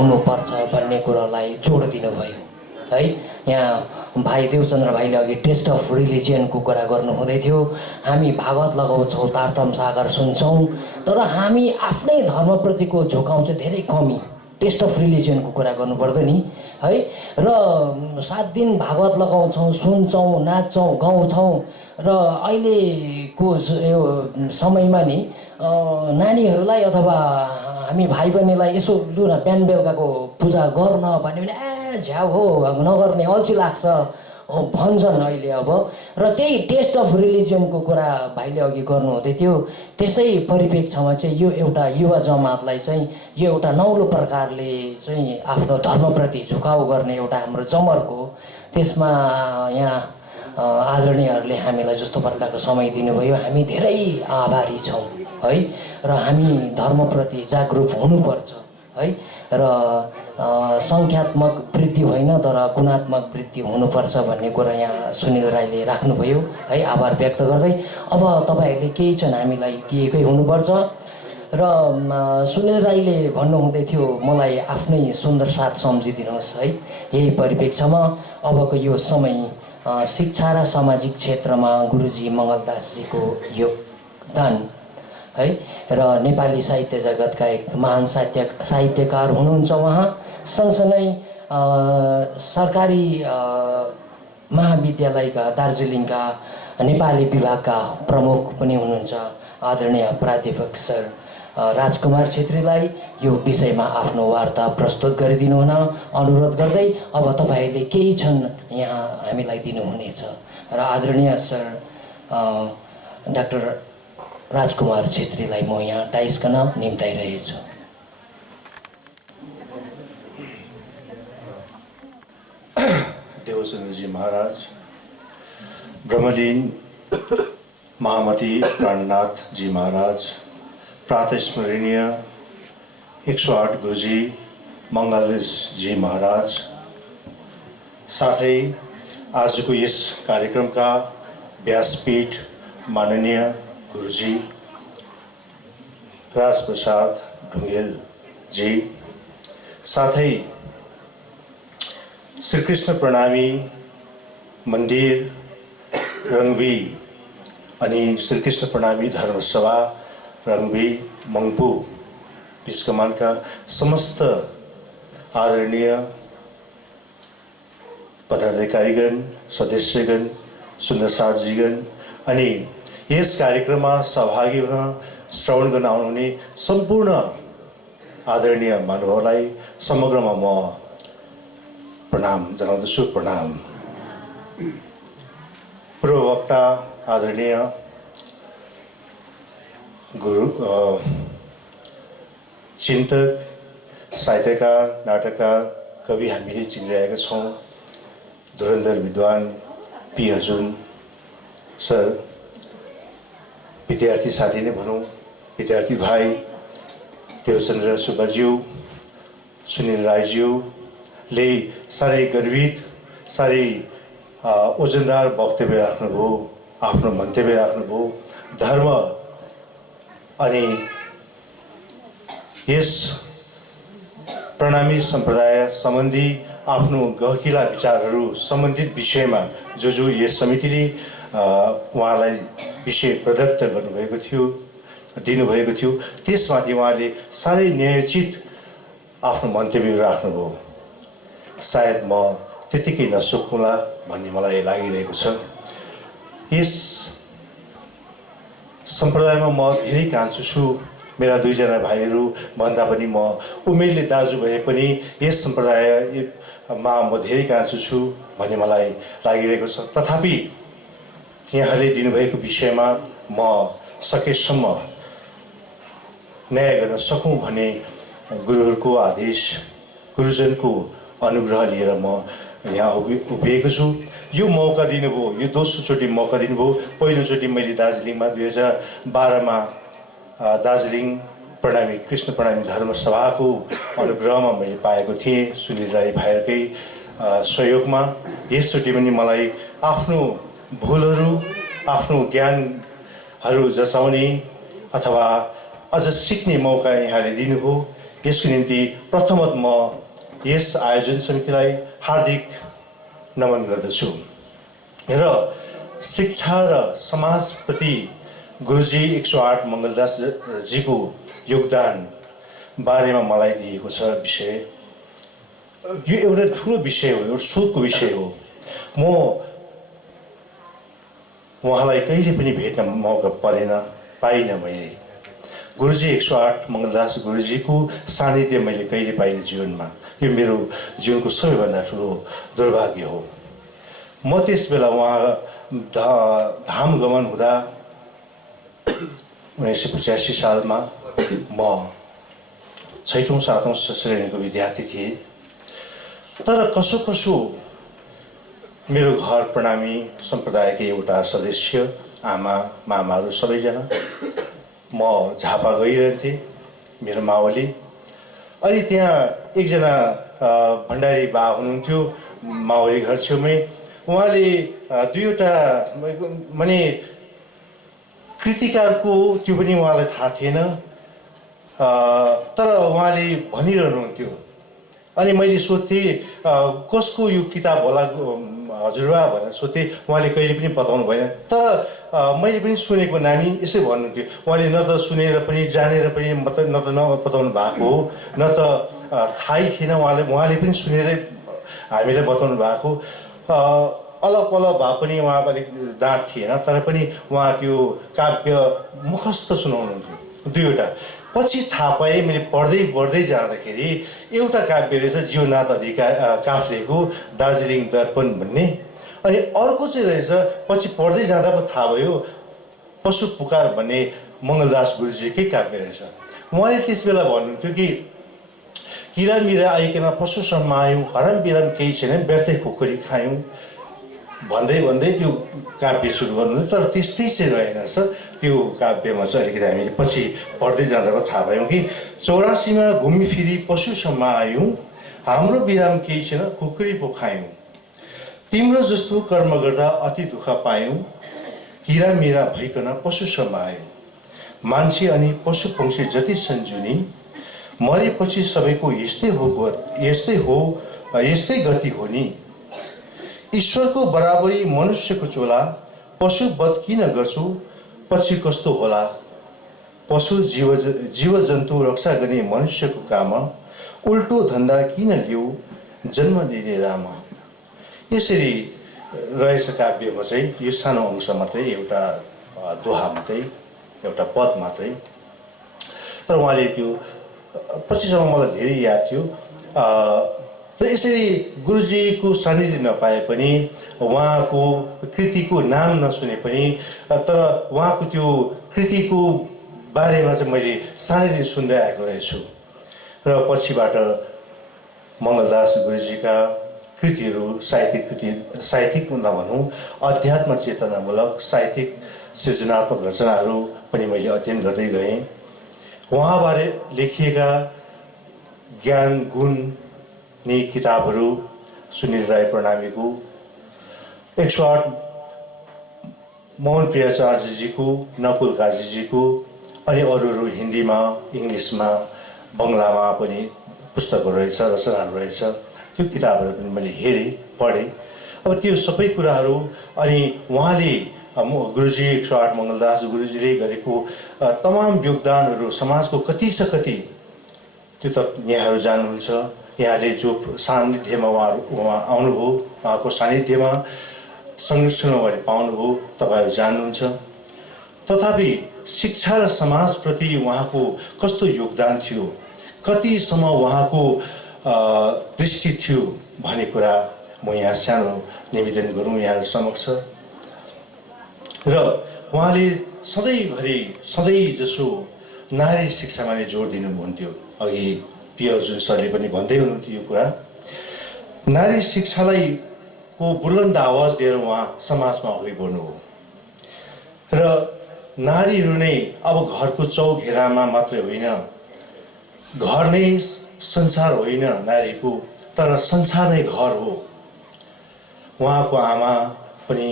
हुनुपर्छ भन्ने कुरालाई जोड दिनुभयो है। यहाँ भाइ देवचन्द्र भाइले अघि टेस्ट अफ रिलिजियनको कुरा गर्नुहुँदै थियो। हामी भागवत लगाउँछौँ, तारतम सागर सुन्छौँ, तर हामी आफ्नै धर्मप्रतिको झुकाउ चाहिँ धेरै कमी। टेस्ट अफ रिलिजियनको कुरा गर्नुपर्दा नि है। र 7 दिन भागवत लगाउँछौँ, सुन्छौँ, नाच्छौँ, गाउँछौँ र अहिलेको यो समयमा नि नानीहरूलाई अथवा हामी भाइ बहिनीलाई यसो लु न बिहान बेलुकाको पूजा गर्न भन्यो भने झ्याउ हो, नगर्ने, अल्छी लाग्छ भन्छन् अहिले अब। र त्यही टेस्ट अफ रिलिजियनको कुरा भाइले अघि गर्नुहुँदै थियो। त्यसै परिप्रेक्ष्यमा चाहिँ यो एउटा युवा जमातलाई चाहिँ यो एउटा नौलो प्रकारले चाहिँ आफ्नो धर्मप्रति झुकाउ गर्ने एउटा हाम्रो जमर्को हो। त्यसमा यहाँ आदरणीयहरूले हामीलाई जस्तो प्रकारको समय दिनुभयो, हामी धेरै आभारी छौँ है। र हामी धर्मप्रति जागरुक हुनुपर्छ है। र सङ्ख्यात्मक वृद्धि होइन तर गुणात्मक वृद्धि हुनुपर्छ भन्ने कुरा यहाँ सुनिल राईले राख्नुभयो है। आभार व्यक्त गर्दै अब तपाईँहरूले केही छन् हामीलाई दिएकै हुनुपर्छ। र सुनिल राईले भन्नुहुँदै थियो मलाई आफ्नै सुन्दर साथ सम्झिदिनुहोस् है। यही परिप्रेक्ष्यमा अबको यो समय शिक्षा र सामाजिक क्षेत्रमा गुरुजी मङ्गलदासजीको योगदान है। र नेपाली साहित्य जगतका एक महान साहित्यकार हुनुहुन्छ उहाँ। सँगसँगै सरकारी महाविद्यालयका दार्जिलिङका नेपाली विभागका प्रमुख पनि हुनुहुन्छ आदरणीय प्राध्यापक सर राजकुमार छेत्रीलाई यो विषयमा आफ्नो वार्ता प्रस्तुत गरिदिनु हुन अनुरोध गर्दै अब तपाईँहरूले केही छन् यहाँ हामीलाई दिनुहुनेछ। र आदरणीय सर डाक्टर राजकुमार छेत्रीलाई म यहाँ डाइसकन निम्ताइरहेछु। देवचन्द्रजी महाराज, ब्रह्मलीन महामती प्राणनाथ जी महाराज, प्रातस्मरणीय 108 गुरुजी मङ्गलदास जी महाराज, साथै आजको यस कार्यक्रमका व्यासपीठ माननीय गुरुजी राजप्रसाद ढुङ्गेल जी, साथै श्रीकृष्ण प्रणामी मन्दिर रङ्बी अनि श्रीकृष्ण प्रणामी धर्मसभा रङ्बी मङ्पू पिस्कमानका समस्त आदरणीय पदाधिकारीगण, सदस्यगण, सुन्दरसाथजीगण अनि यस कार्यक्रममा सहभागी हुन श्रवण गर्न आउनुहुने सम्पूर्ण आदरणीय महानुभावलाई समग्रमा म प्रणाम जनाउँदछु। प्रणाम। पूर्ववक्ता आदरणीय गुरु चिन्तक, साहित्यकार, नाटककार, कवि हामीले चिनिरहेका छौँ। धुरन्धर विद्वान पी अर्जुन सर, विद्यार्थी साथी नै भनौँ, विद्यार्थी भाइ देवचन्द्र सुब्बाज्यू, सुनिल राईज्यूले साह्रै गर्वित, साह्रै ओजनदार वक्तव्य राख्नुभयो, आफ्नो मन्तव्य राख्नुभयो। धर्म अनि यस प्रणामी सम्प्रदाय सम्बन्धी आफ्नो गहकिला विचारहरू सम्बन्धित विषयमा जो यस समितिले उहाँलाई विषय प्रदत्त गर्नुभएको थियो, दिनुभएको थियो, त्यसमाथि उहाँले साह्रै न्यायोचित आफ्नो मन्तव्य राख्नुभयो। सायद म त्यतिकै नसुकौँला भन्ने मलाई लागिरहेको छ। यस सम्प्रदायमा म धेरै कान्छो छु। मेरा 2 जना भाइहरू भन्दा पनि म उमेरले दाजु भए पनि यस सम्प्रदायमा म धेरै कान्छो छु भन्ने मलाई लागिरहेको छ। तथापि यहाँले दिनुभएको विषयमा म सकेसम्म न्याय गर्न सकौँ भन्ने गुरुहरूको आदेश, गुरुजनको अनुग्रह लिएर म यहाँ उभिएको छु। यो मौका दिनुभयो, यो दोस्रो चोटि मौका दिनुभयो। पहिलोचोटि मैले दार्जिलिङमा 2012मा दार्जिलिङ प्रणामी कृष्ण प्रणामी धर्मसभाको अनुग्रहमा मैले पाएको थिएँ, सुनिल राई भाइहरूकै सहयोगमा। यसचोटि पनि मलाई आफ्नो भुलहरू, आफ्नो ज्ञानहरू जचाउने अथवा अझ सिक्ने मौका यहाँले दिनुभयो। यसको निम्ति प्रथमतः म यस आयोजन समितिलाई हार्दिक नमन गर्दछु र शिक्षा र समाजप्रति गुरुजी 108 मङ्गलदास जीको योगदान बारेमा मलाई दिएको छ विषय। यो एउटा ठुलो विषय हो, एउटा शोधको विषय हो। म उहाँलाई कहिले पनि भेट्न मौका पाइनँ मैले। गुरुजी 108 मङ्गलदास गुरुजीको सानिध्य मैले कहिले पाइनँ जीवनमा। यो मेरो जीवनको सबैभन्दा ठुलो दुर्भाग्य हो। म त्यस बेला उहाँ धाम गमन हुँदा 1985 सालमा म 6औं 7औं श्रेणीको विद्यार्थी थिएँ। तर कसो मेरो घर प्रणामी सम्प्रदायकै एउटा सदस्य, आमा मामाहरू सबैजना, म झापा गइरहन्थेँ मेरो मावली। अनि त्यहाँ एकजना भण्डारी बा हुनुहुन्थ्यो मावली घर छेउमै। उहाँले दुईवटा माने कृतिकारको त्यो पनि उहाँलाई थाहा थिएन, तर उहाँले भनिरहनुहुन्थ्यो। अनि मैले सोध्थेँ कसको यो किताब होला हजुरबा भनेर सोध्थेँ। उहाँले कहिले पनि बताउनु भएन। तर मैले पनि सुनेको नानी यसै भन्नुहुन्थ्यो। उहाँले न त सुनेर पनि जानेर पनि न त नबताउनु भएको हो, न त थाहै थिएन उहाँले पनि सुनेरै हामीलाई बताउनु भएको। अलपल भए पनि उहाँ अलिक दाँत थिएन, तर पनि उहाँ त्यो काव्य मुखस्त सुनाउनुहुन्थ्यो दुईवटा। पछि थाहा पाएँ मैले बढ्दै जाँदाखेरि एउटा काव्य रहेछ जीवनाथ काफ्लेको दार्जिलिङ दर्पण भन्ने, अनि अर्को चाहिँ रहेछ पछि पढ्दै जाँदा पो थाहा भयो पशु पुकार भन्ने मङ्गलदास गुरुजीकै काव्य रहेछ। उहाँले त्यस बेला भन्नुहुन्थ्यो कि किरा मिरा आइकन पशुसम्म आयौँ, हराम बिराम केही छैन व्यर्थै खुकुरी खायौँ भन्दै त्यो काव्य सुरु गर्नुहुन्थ्यो। तर त्यस्तै चाहिँ रहेनछ त्यो काव्यमा चाहिँ। अलिकति हामीले पछि पढ्दै जाँदा थाहा पायौँ कि 84मा घुमिफिरी पशुसम्म आयौँ, हाम्रो बिराम केही छैन खुकुरी पो खायौँ, तिम्रो जस्तो कर्म गर्दा अति दुःख पायौँ, किरा मिरा भइकन पशुसम्म आयौँ, मान्छे अनि पशु पंक्षी जति छन् जुनी, मरेपछि सबैको यस्तै गति हो नि। ईश्वरको बराबरी मनुष्यको चोला, पशु वध किन गर्छु पछि कस्तो होला, पशु जीव जन्तु रक्षा गर्ने मनुष्यको काम, उल्टो धन्दा किन लिऊ जन्म दिने राम। यसरी रहेछ काव्यमा चाहिँ। यो सानो अंश मात्रै, एउटा दोहा मात्रै, एउटा पद मात्रै। तर उहाँले त्यो पछिसम्म मलाई धेरै याद थियो। र यसरी गुरुजीको सानिध्य नपाए पनि, उहाँको कृतिको नाम नसुने पनि, तर उहाँको त्यो कृतिको बारेमा चाहिँ मैले सानैदेखि सुन्दै आएको रहेछु। र पछिबाट मङ्गलदास गुरुजीका कृतिहरू, साहित्यिक नभनौँ, अध्यात्म चेतनामूलक साहित्यिक सृजनात्मक रचनाहरू पनि मैले अध्ययन गर्दै गएँ। उहाँबारे लेखिएका ज्ञान गुण नि किताबहरू सुनिल राई प्रणामीको, 108 मोहन प्रियाचार्यजीको, नकुल काजीजीको, अनि अरू हिन्दीमा, इङ्ग्लिसमा, बङ्गलामा पनि पुस्तकहरू रहेछ, रचनाहरू रहेछ। त्यो किताबहरू पनि मैले हेरेँ, पढेँ। अब त्यो सबै कुराहरू, अनि उहाँले गुरुजी 108 मङ्गलदास गुरुजीले गरेको तमाम योगदानहरू समाजको कति छ कति, त्यो त यहाँहरू जान्नुहुन्छ। यहाँले जो सान्निध्यमा उहाँ आउनुभयो, उहाँको सान्निध्यमा संरक्षण गरेर पाउनुभयो, तपाईँहरू जान्नुहुन्छ। तथापि शिक्षा र समाजप्रति उहाँको कस्तो योगदान थियो, कतिसम्म उहाँको दृष्टि थियो भन्ने कुरा म यहाँ सानो निवेदन गरौँ यहाँहरू समक्ष। र उहाँले सधैँ जसो नारी शिक्षामा नै जोड दिनुहुन्थ्यो। अघि पी अर्जुन सरले पनि भन्दै हुनुहुन्थ्यो यो कुरा। नारी शिक्षालाई को बुलन्द आवाज दिएर उहाँ समाजमा अघि बढ्नु हो। र नारीहरू नै अब घरको चौघेरामा मात्रै होइन, घर नै संसार होइन नारीको, तर संसार नै घर हो। उहाँको आमा पनि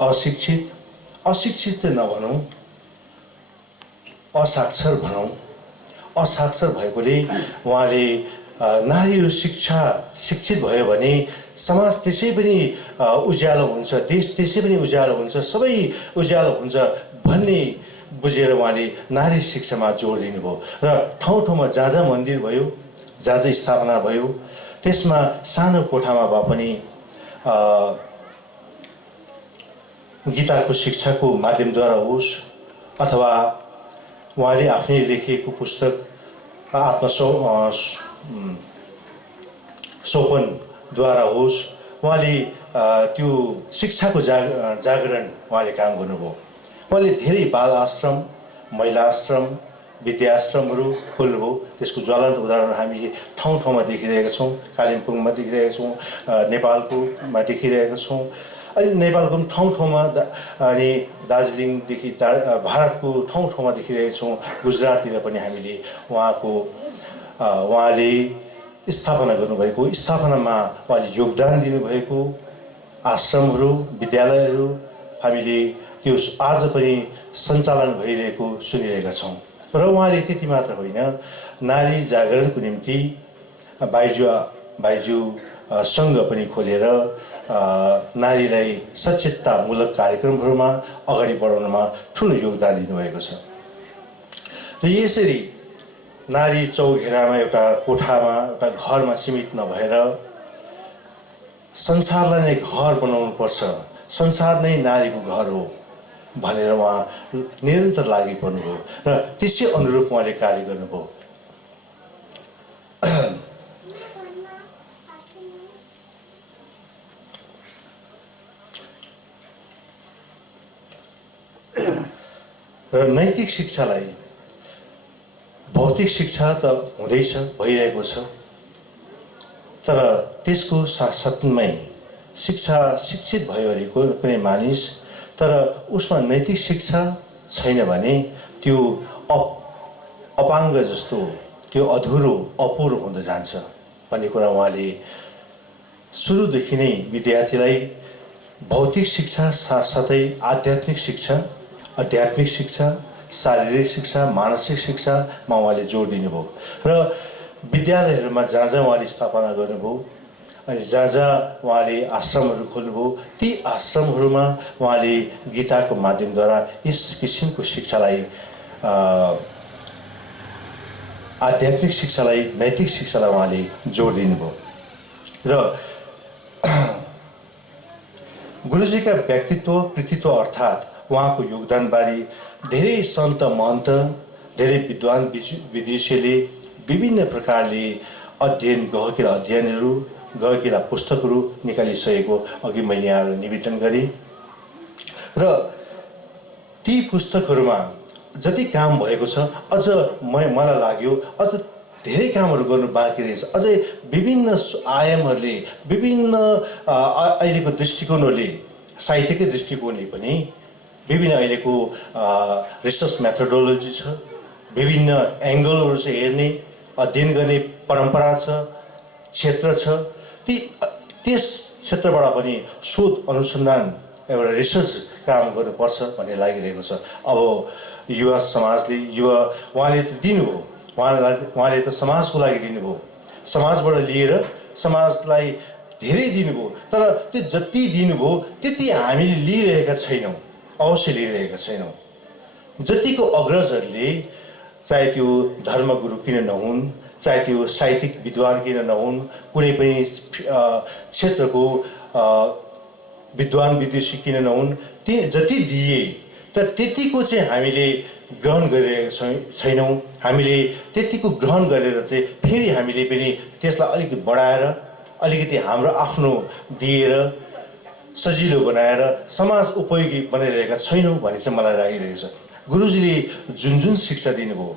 अशिक्षित नभनौँ, असाक्षर भनौँ, असाक्षर भएकोले उहाँले नारीहरू शिक्षित भयो भने समाज त्यसै पनि उज्यालो हुन्छ, देश त्यसै पनि उज्यालो हुन्छ, सबै उज्यालो हुन्छ भन्ने बुझेर उहाँले नारी शिक्षामा जोड दिनुभयो। र ठाउँ ठाउँमा जहाँ जहाँ मन्दिर भयो, जहाँ जहाँ स्थापना भयो, त्यसमा सानो कोठामा भए पनि गीताको शिक्षाको माध्यमद्वारा होस् अथवा उहाँले आफै लेखिएको पुस्तक आत्मसोपनद्वारा होस्, उहाँले त्यो शिक्षाको जागरण उहाँले काम गर्नुभयो। उहाँले धेरै बाल आश्रम, महिला आश्रम, विद्याश्रमहरू खोल्नुभयो। त्यसको ज्वलन्त उदाहरण हामीले ठाउँ ठाउँमा देखिरहेका छौँ। कालिम्पोङमा देखिरहेका छौँ, नेपालकोमा देखिरहेका छौँ, अनि नेपालको ठाउँ ठाउँमा अनि दार्जिलिङदेखि भारतको ठाउँ ठाउँमा देखिरहेका छौँ। गुजराततिर पनि हामीले उहाँले स्थापना गर्नुभएको, स्थापनामा उहाँले योगदान दिनुभएको आश्रमहरू, विद्यालयहरू हामीले त्यो आज पनि सञ्चालन भइरहेको सुनिरहेका छौँ। र उहाँले त्यति मात्र होइन, नारी जागरणको निम्ति बाइजु सङ्घ पनि खोलेर नारीलाई सचेततामूलक कार्यक्रमहरूमा अगाडि बढाउनमा ठुलो योगदान दिनुभएको छ। र यसरी नारी चौघेरामा एउटा कोठामा, एउटा घरमा सीमित नभएर संसारलाई नै घर बनाउनुपर्छ, संसार नै नारीको घर हो भनेर उहाँ निरन्तर लागि पर्नुभयो र त्यसै अनुरूप उहाँले कार्य गर्नुभयो। र नैतिक शिक्षालाई, भौतिक शिक्षा त हुँदैछ, भइरहेको छ, तर त्यसको साथसाथमै शिक्षित भयो अरे कुनै मानिस, तर उसमा नैतिक शिक्षा छैन भने त्यो अपाङ्ग जस्तो, त्यो अधुरो, अपुरो हुँदै जान्छ भन्ने कुरा उहाँले सुरुदेखि नै विद्यार्थीलाई भौतिक शिक्षा साथसाथै आध्यात्मिक शिक्षा, शारीरिक शिक्षा, मानसिक शिक्षामा उहाँले जोड दिनुभयो। र विद्यालयहरूमा जहाँ जहाँ उहाँले स्थापना गर्नुभयो अनि जहाँ जहाँ उहाँले आश्रमहरू खोल्नुभयो, ती आश्रमहरूमा उहाँले गीताको माध्यमद्वारा यस किसिमको शिक्षालाई, आध्यात्मिक शिक्षालाई, नैतिक शिक्षालाई उहाँले जोड दिनुभयो। र गुरुजीका व्यक्तित्व, कृतित्व अर्थात् उहाँको योगदानबारे धेरै सन्त महन्त, धेरै विद्वान विदेशीले विभिन्न प्रकारले गहकिला अध्ययनहरू, गहकिला पुस्तकहरू निकालिसकेको अघि मैले यहाँलाई निवेदन गरेँ। र ती पुस्तकहरूमा जति काम भएको छ, अझ मलाई लाग्यो अझ धेरै कामहरू गर्नु बाँकी रहेछ। अझै विभिन्न आयामहरूले, विभिन्न अहिलेको दृष्टिकोणहरूले, साहित्यकै दृष्टिकोणले पनि विभिन्न अहिलेको रिसर्च मेथोडोलोजी छ, विभिन्न एङ्गलहरू चाहिँ हेर्ने, अध्ययन गर्ने परम्परा छ, क्षेत्र छ। त्यस क्षेत्रबाट पनि शोध अनुसन्धान, एउटा रिसर्च काम गर्नुपर्छ भन्ने लागिरहेको छ। अब युवा समाजले, उहाँले त दिनुभयो, उहाँले त समाजको लागि दिनुभयो, समाजबाट लिएर समाजलाई धेरै दिनुभयो, तर त्यो जति दिनुभयो त्यति हामीले लिइरहेका छैनौँ, अवश्य लिइरहेका छैनौँ। जतिको अग्रजहरूले, चाहे त्यो धर्मगुरु किन नहुन्, चाहे त्यो साहित्यिक विद्वान किन नहुन्, कुनै पनि क्षेत्रको विद्वान विदेशी किन नहुन्, ती जति दिए तर त्यतिको चाहिँ हामीले ग्रहण गरिरहेका छैनौँ। हामीले त्यतिको ग्रहण गरेर चाहिँ फेरि हामीले पनि त्यसलाई अलिकति बढाएर, अलिकति हाम्रो आफ्नो दिएर, सजिलो बनाएर समाज उपयोगी बनाइरहेका छैनौँ भन्ने चाहिँ मलाई लागिरहेको छ। गुरुजीले जुन शिक्षा दिनुभयो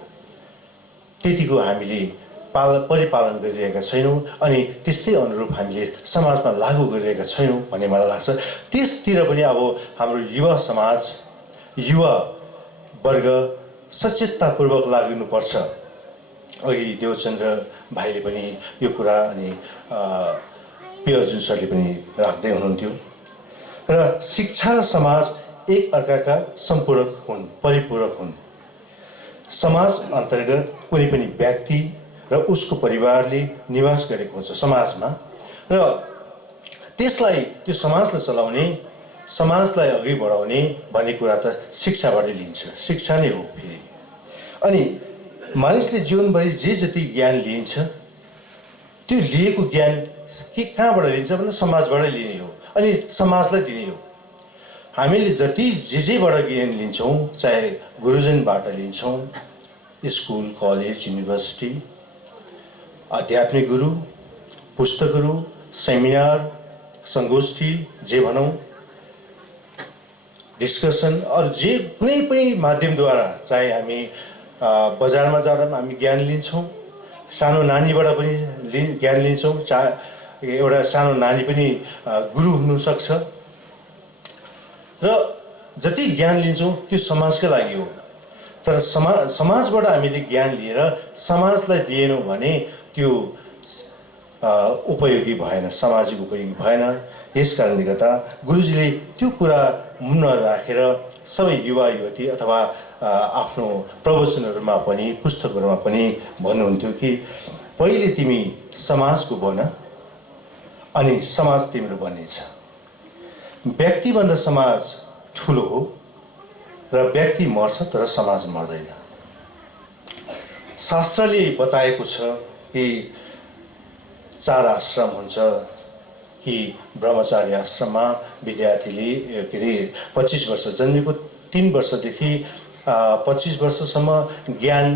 त्यतिको हामीले परिपालन गरिरहेका छैनौँ, अनि त्यस्तै अनुरूप हामीले समाजमा लागू गरिरहेका छैनौँ भन्ने मलाई लाग्छ। त्यसतिर पनि अब हाम्रो युवा समाज, युवा वर्ग सचेततापूर्वक लाग्नुपर्छ। अघि देवचन्द्र भाइले पनि यो कुरा, अनि पी अर्जुन सरले पनि राख्दै हुनुहुन्थ्यो। र शिक्षा र समाज एक अर्काका सम्पूरक हुन्, परिपूरक हुन्। समाज अन्तर्गत कुनै पनि व्यक्ति र उसको परिवारले निवास गरेको हुन्छ समाजमा, र त्यसलाई त्यो समाजलाई चलाउने, समाजलाई अघि बढाउने भन्ने कुरा त शिक्षाबाटै लिन्छ। शिक्षा नै हो फेरि। अनि मानिसले जीवनभरि जे जति ज्ञान लिन्छ त्यो लिएको ज्ञान कहाँबाट लिन्छ भने समाजबाट लिने हो अनि समाजलाई दिने हो। हामीले जति जेबाट ज्ञान लिन्छौँ, चाहे गुरुजनबाट लिन्छौँ, स्कुल, कलेज, युनिभर्सिटी, आध्यात्मिक गुरु, पुस्तकहरू, सेमिनार, सङ्गोष्ठी, जे भनौँ, डिस्कसन, अरू जे कुनै पनि माध्यमद्वारा, चाहे हामी बजारमा जाँदा पनि हामी ज्ञान लिन्छौँ, सानो नानीबाट पनि ज्ञान लिन्छौँ, चाहे एउटा सानो नानी पनि गुरु हुनसक्छ। र जति ज्ञान लिन्छौँ त्यो समाजकै लागि हो। तर समाजबाट हामीले ज्ञान लिएर समाजलाई दिएनौँ भने त्यो उपयोगी भएन, सामाजिक उपयोगी भएन। यस कारणले गर्दा गुरुजीले त्यो कुरा मुन्न राखेर सबै युवा युवती अथवा आफ्नो प्रवचनहरूमा पनि पुस्तकहरूमा पनि भन्नुहुन्थ्यो कि पहिले तिमी समाजको बन अनि समाज तिम्रो बन्नेछ। व्यक्तिभन्दा समाज ठुलो हो र व्यक्ति मर्छ तर समाज मर्दैन। शास्त्रले बताएको छ कि 4 आश्रम हुन्छ कि ब्रह्मचारी आश्रममा विद्यार्थीले के अरे 25 वर्ष जन्मेको 3 वर्षदेखि 25 वर्षसम्म ज्ञान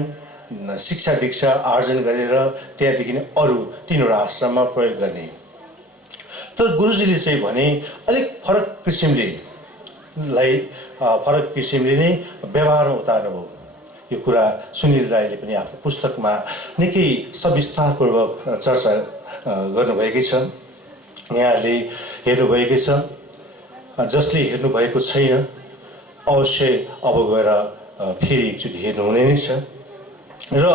शिक्षा दीक्षा आर्जन गरेर त्यहाँदेखि अरू 3वटा आश्रममा प्रयोग गर्ने। तर गुरुजीले चाहिँ भने अलिक फरक किसिमले नै व्यवहारमा उतार्नुभयो। यो कुरा सुनिल राईले पनि आफ्नो पुस्तकमा निकै सविस्तारपूर्वक चर्चा गर्नुभएकै छ। यहाँहरूले हेर्नुभएकै छ। जसले हेर्नुभएको छैन अवश्य अब गएर फेरि एकचोटि हेर्नुहुने नै छ। र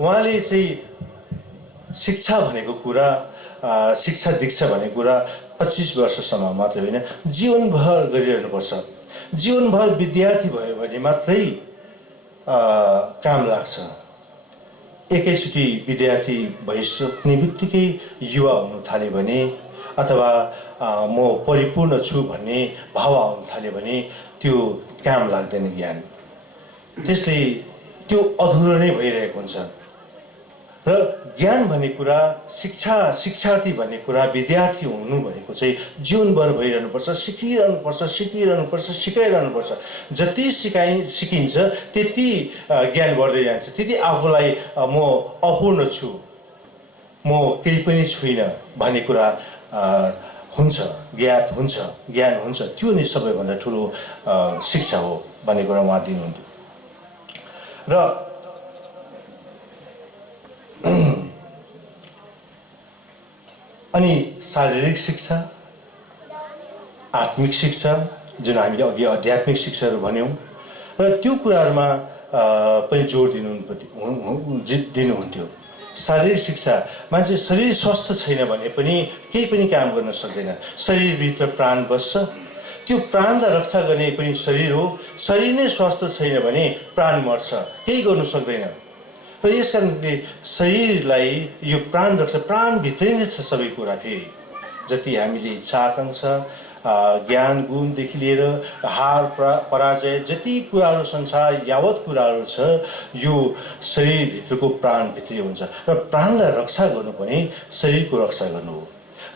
उहाँले चाहिँ शिक्षा भनेको कुरा, शिक्षा दीक्षा भनेको कुरा 25 वर्षसम्म मात्रै होइन, जीवनभर गरिरहनुपर्छ। जीवनभर विद्यार्थी भयो भने मात्रै काम लाग्छ। एकैचोटि विद्यार्थी भइसक्ने बित्तिकै युवा हुन थाल्यो भने अथवा म परिपूर्ण छु भन्ने भाव आउन थाल्यो भने त्यो काम लाग्दैन ज्ञान। त्यसले त्यो अधुरो नै भइरहेको हुन्छ। र ज्ञान भन्ने कुरा, शिक्षार्थी भन्ने कुरा, विद्यार्थी हुनु भनेको चाहिँ जीवनभर भइरहनुपर्छ, सिकाइरहनुपर्छ। जति सिकिन्छ त्यति ज्ञान बढ्दै जान्छ, त्यति आफूलाई म अपूर्ण छु, म केही पनि छुइनँ भन्ने कुरा हुन्छ, ज्ञान हुन्छ। त्यो नै सबैभन्दा ठुलो शिक्षा हो भन्ने कुरा उहाँ दिनुहुन्थ्यो। र अनि शारीरिक शिक्षा, आत्मिक शिक्षा, जुन हामीले अघि आध्यात्मिक शिक्षाहरू भन्यौँ, र त्यो कुराहरूमा पनि जोड दिनुहुन्थ्यो। शारीरिक शिक्षा, मान्छे शरीर स्वस्थ छैन भने पनि केही पनि काम गर्न सक्दैन। शरीरभित्र प्राण बस्छ, त्यो प्राणलाई रक्षा गर्ने पनि शरीर हो। शरीर नै स्वस्थ छैन भने प्राण मर्छ, केही गर्नु सक्दैन। र यस कारणले शरीरलाई यो प्राण रक्षा, प्राणभित्रै नै छ सबै कुरा। फेरि जति हामीले इच्छा आकाङ्क्षा, ज्ञान गुणदेखि लिएर हार पराजय, जति कुराहरू संसार यावत कुराहरू छ यो शरीरभित्रको प्राणभित्रै हुन्छ। र प्राणलाई रक्षा गर्नु पनि शरीरको रक्षा गर्नु हो।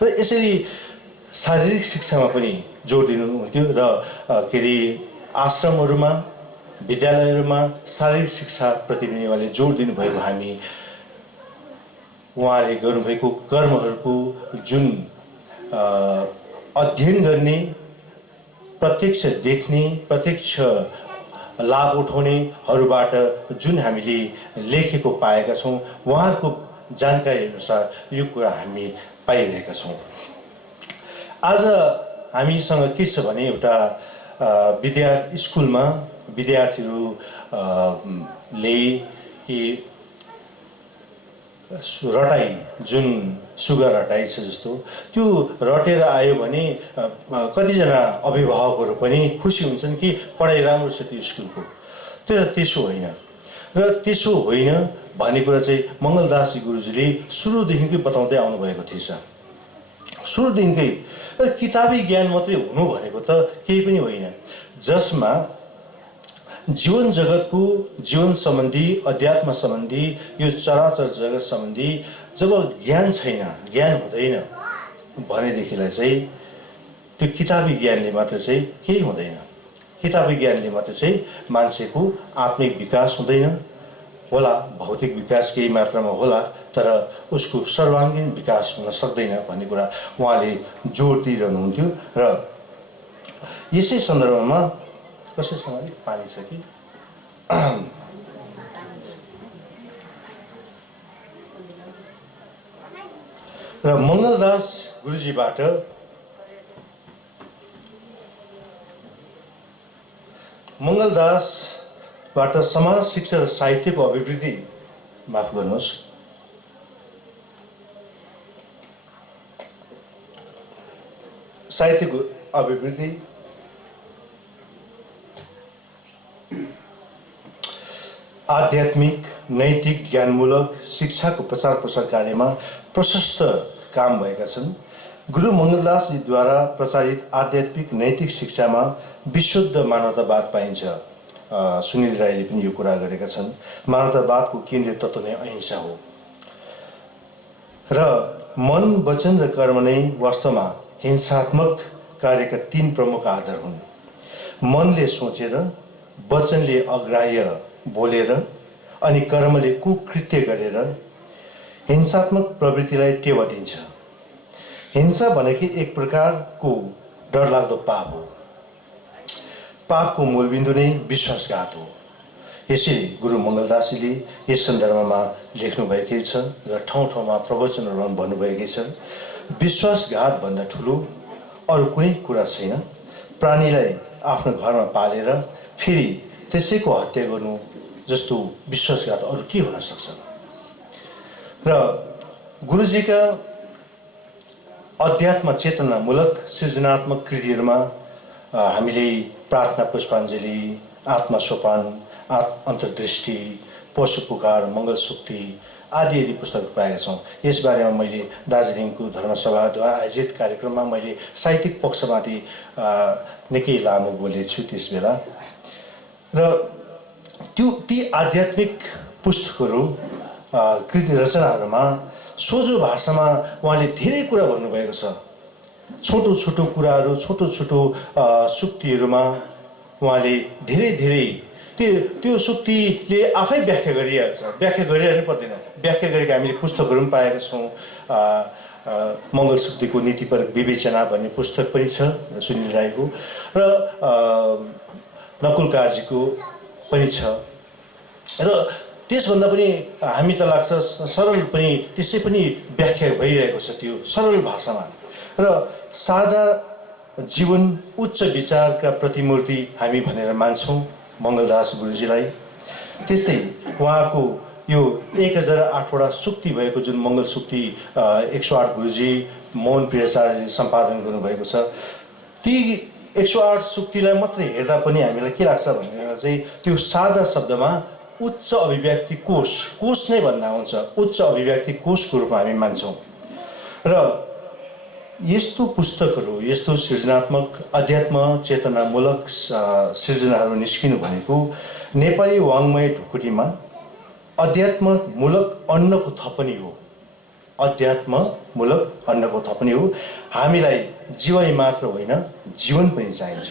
र यसरी शारीरिक शिक्षामा पनि जोड दिनुहुन्थ्यो। र के अरे आश्रमहरूमा, विद्यालयहरूमा शारीरिक शिक्षाप्रति पनि उहाँले जोड दिनुभएको हामी उहाँले गर्नुभएको कर्महरूको जुन अध्ययन गर्ने, प्रत्यक्ष देख्ने, प्रत्यक्ष लाभ उठाउनेहरूबाट जुन हामीले लेखेको पाएका छौँ, उहाँहरूको जानकारी अनुसार यो कुरा हामी पाइरहेका छौँ। आज हामीसँग के छ भने एउटा स्कुलमा विद्यार्थीहरूले रटाई, जुन सुगर रटाई छ जस्तो, त्यो रटेर आयो भने कतिजना अभिभावकहरू पनि खुसी हुन्छन् कि पढाइ राम्रो छ त्यो स्कुलको। तर त्यसो होइन। र त्यसो होइन भन्ने कुरा चाहिँ मङ्गलदासजी गुरुजीले सुरुदेखिकै बताउँदै आउनुभएको थिएछ। सुरुदेखिकै र किताबी ज्ञान मात्रै हुनु भनेको त केही पनि होइन, जसमा जीवन जगतको जीवन सम्बन्धी अध्यात्म सम्बन्धी यो चराचर जगत सम्बन्धी जब ज्ञान छैन, ज्ञान हुँदैन भनेदेखिलाई चाहिँ त्यो किताबी ज्ञानले मात्र चाहिँ केही हुँदैन। किताबी ज्ञानले मात्र चाहिँ मान्छेको आत्मिक विकास हुँदैन होला, भौतिक विकास केही मात्रामा होला, तर उसको सर्वाङ्गीण विकास हुन सक्दैन भन्ने कुरा उहाँले जोड दिइरहनुहुन्थ्यो। र यसै सन्दर्भमा कसैसँग पानी छ कि र मङ्गलदास गुरुजीबाट समाज शिक्षा र साहित्यको अभिवृद्धि, माफ गर्नुहोस्, साहित्यको अभिवृद्धि, आध्यात्मिक नैतिक ज्ञानमूलक शिक्षाको प्रचार प्रसार कार्यमा प्रशस्त काम भएका छन्। गुरु मङ्गलदासजीद्वारा प्रचारित आध्यात्मिक नैतिक शिक्षामा विशुद्ध मानवतावाद पाइन्छ। सुनिल राईले पनि यो कुरा गरेका छन्। मानवतावादको केन्द्रीय तत्त्व नै अहिंसा हो र मन, वचन र कर्म नै वास्तवमा हिंसात्मक कार्यका 3 प्रमुख आधार हुन्। मनले सोचेर, वचनले अग्राह्य बोलेर अनि कर्मले कुकृत्य गरेर हिंसात्मक प्रवृत्तिलाई टेवा दिन्छ। हिंसा भनेकै एक प्रकारको डरलाग्दो पाप हो। पापको मूलबिन्दु नै विश्वासघात हो। यसैले गुरु मङ्गलदासजीले यस सन्दर्भमा लेख्नुभएकै छ र ठाउँ ठाउँमा प्रवचनहरूमा भन्नुभएकै छ, विश्वासघात भन्दा ठुलो अरू कुनै कुरा छैन। प्राणीलाई आफ्नो घरमा पालेर फेरि त्यसैको हत्या गर्नु जस्तो विश्वासघात अरू के हुन सक्छ। र गुरुजीका अध्यात्म चेतनामूलक सृजनात्मक कृतिहरूमा हामीले प्रार्थना पुष्पाञ्जली, आत्मसोपान, अन्तर्दृष्टि, पशुपुकार, मङ्गलसूक्ति आदि आदि पुस्तकहरू पाएका छौँ। यसबारेमा मैले दार्जिलिङको धर्मसभाद्वारा आयोजित कार्यक्रममा मैले साहित्यिक पक्षमाथि निकै लामो बोलेको छु त्यस बेला। र ती आध्यात्मिक पुस्तकहरू, कृति रचनाहरूमा सोझो भाषामा उहाँले धेरै कुरा भन्नुभएको छ। छोटो छोटो कुराहरू, छोटो छोटो सुक्तिहरूमा उहाँले धेरै धेरै त्यो सुक्तिले आफै व्याख्या गरिहाल्छ। व्याख्या गरिरहनु पर्दैन, व्याख्या गरेको हामीले पुस्तकहरू पनि पाएका छौँ। मङ्गलसूक्तिको नीतिपरक विवेचना भन्ने पुस्तक पनि छ सुनिल राईको, र नकुल कारजीको पनि छ। र त्यसभन्दा पनि हामी त लाग्छ सरल पनि, त्यसै पनि व्याख्या भइरहेको छ त्यो सरल भाषामा। र सादा जीवन उच्च विचारका प्रतिमूर्ति हामी भनेर मान्छौँ मङ्गलदास गुरुजीलाई। त्यस्तै उहाँको यो 1008वटा सुक्ति भएको जुन मङ्गलसूक्ति 108 गुरुजी मोहन प्रियाचार्यले सम्पादन गर्नुभएको छ, ती 108 सुक्तिलाई मात्रै हेर्दा पनि हामीलाई के लाग्छ भनेर चाहिँ त्यो सादा शब्दमा उच्च अभिव्यक्ति कोष, कोष नै भन्दा हुन्छ, उच्च अभिव्यक्ति कोषको रूपमा हामी मान्छौँ। र यस्तो पुस्तकहरू, यस्तो सृजनात्मक अध्यात्म चेतनामूलक सृजनाहरू निस्किनु भनेको नेपाली वाङ्मय ढुकुटीमा अध्यात्ममूलक अन्नको थपनी हो। अध्यात्ममूलक अन्नको थपनी हो। हामीलाई जीवाई मात्र होइन, जीवन पनि चाहिन्छ।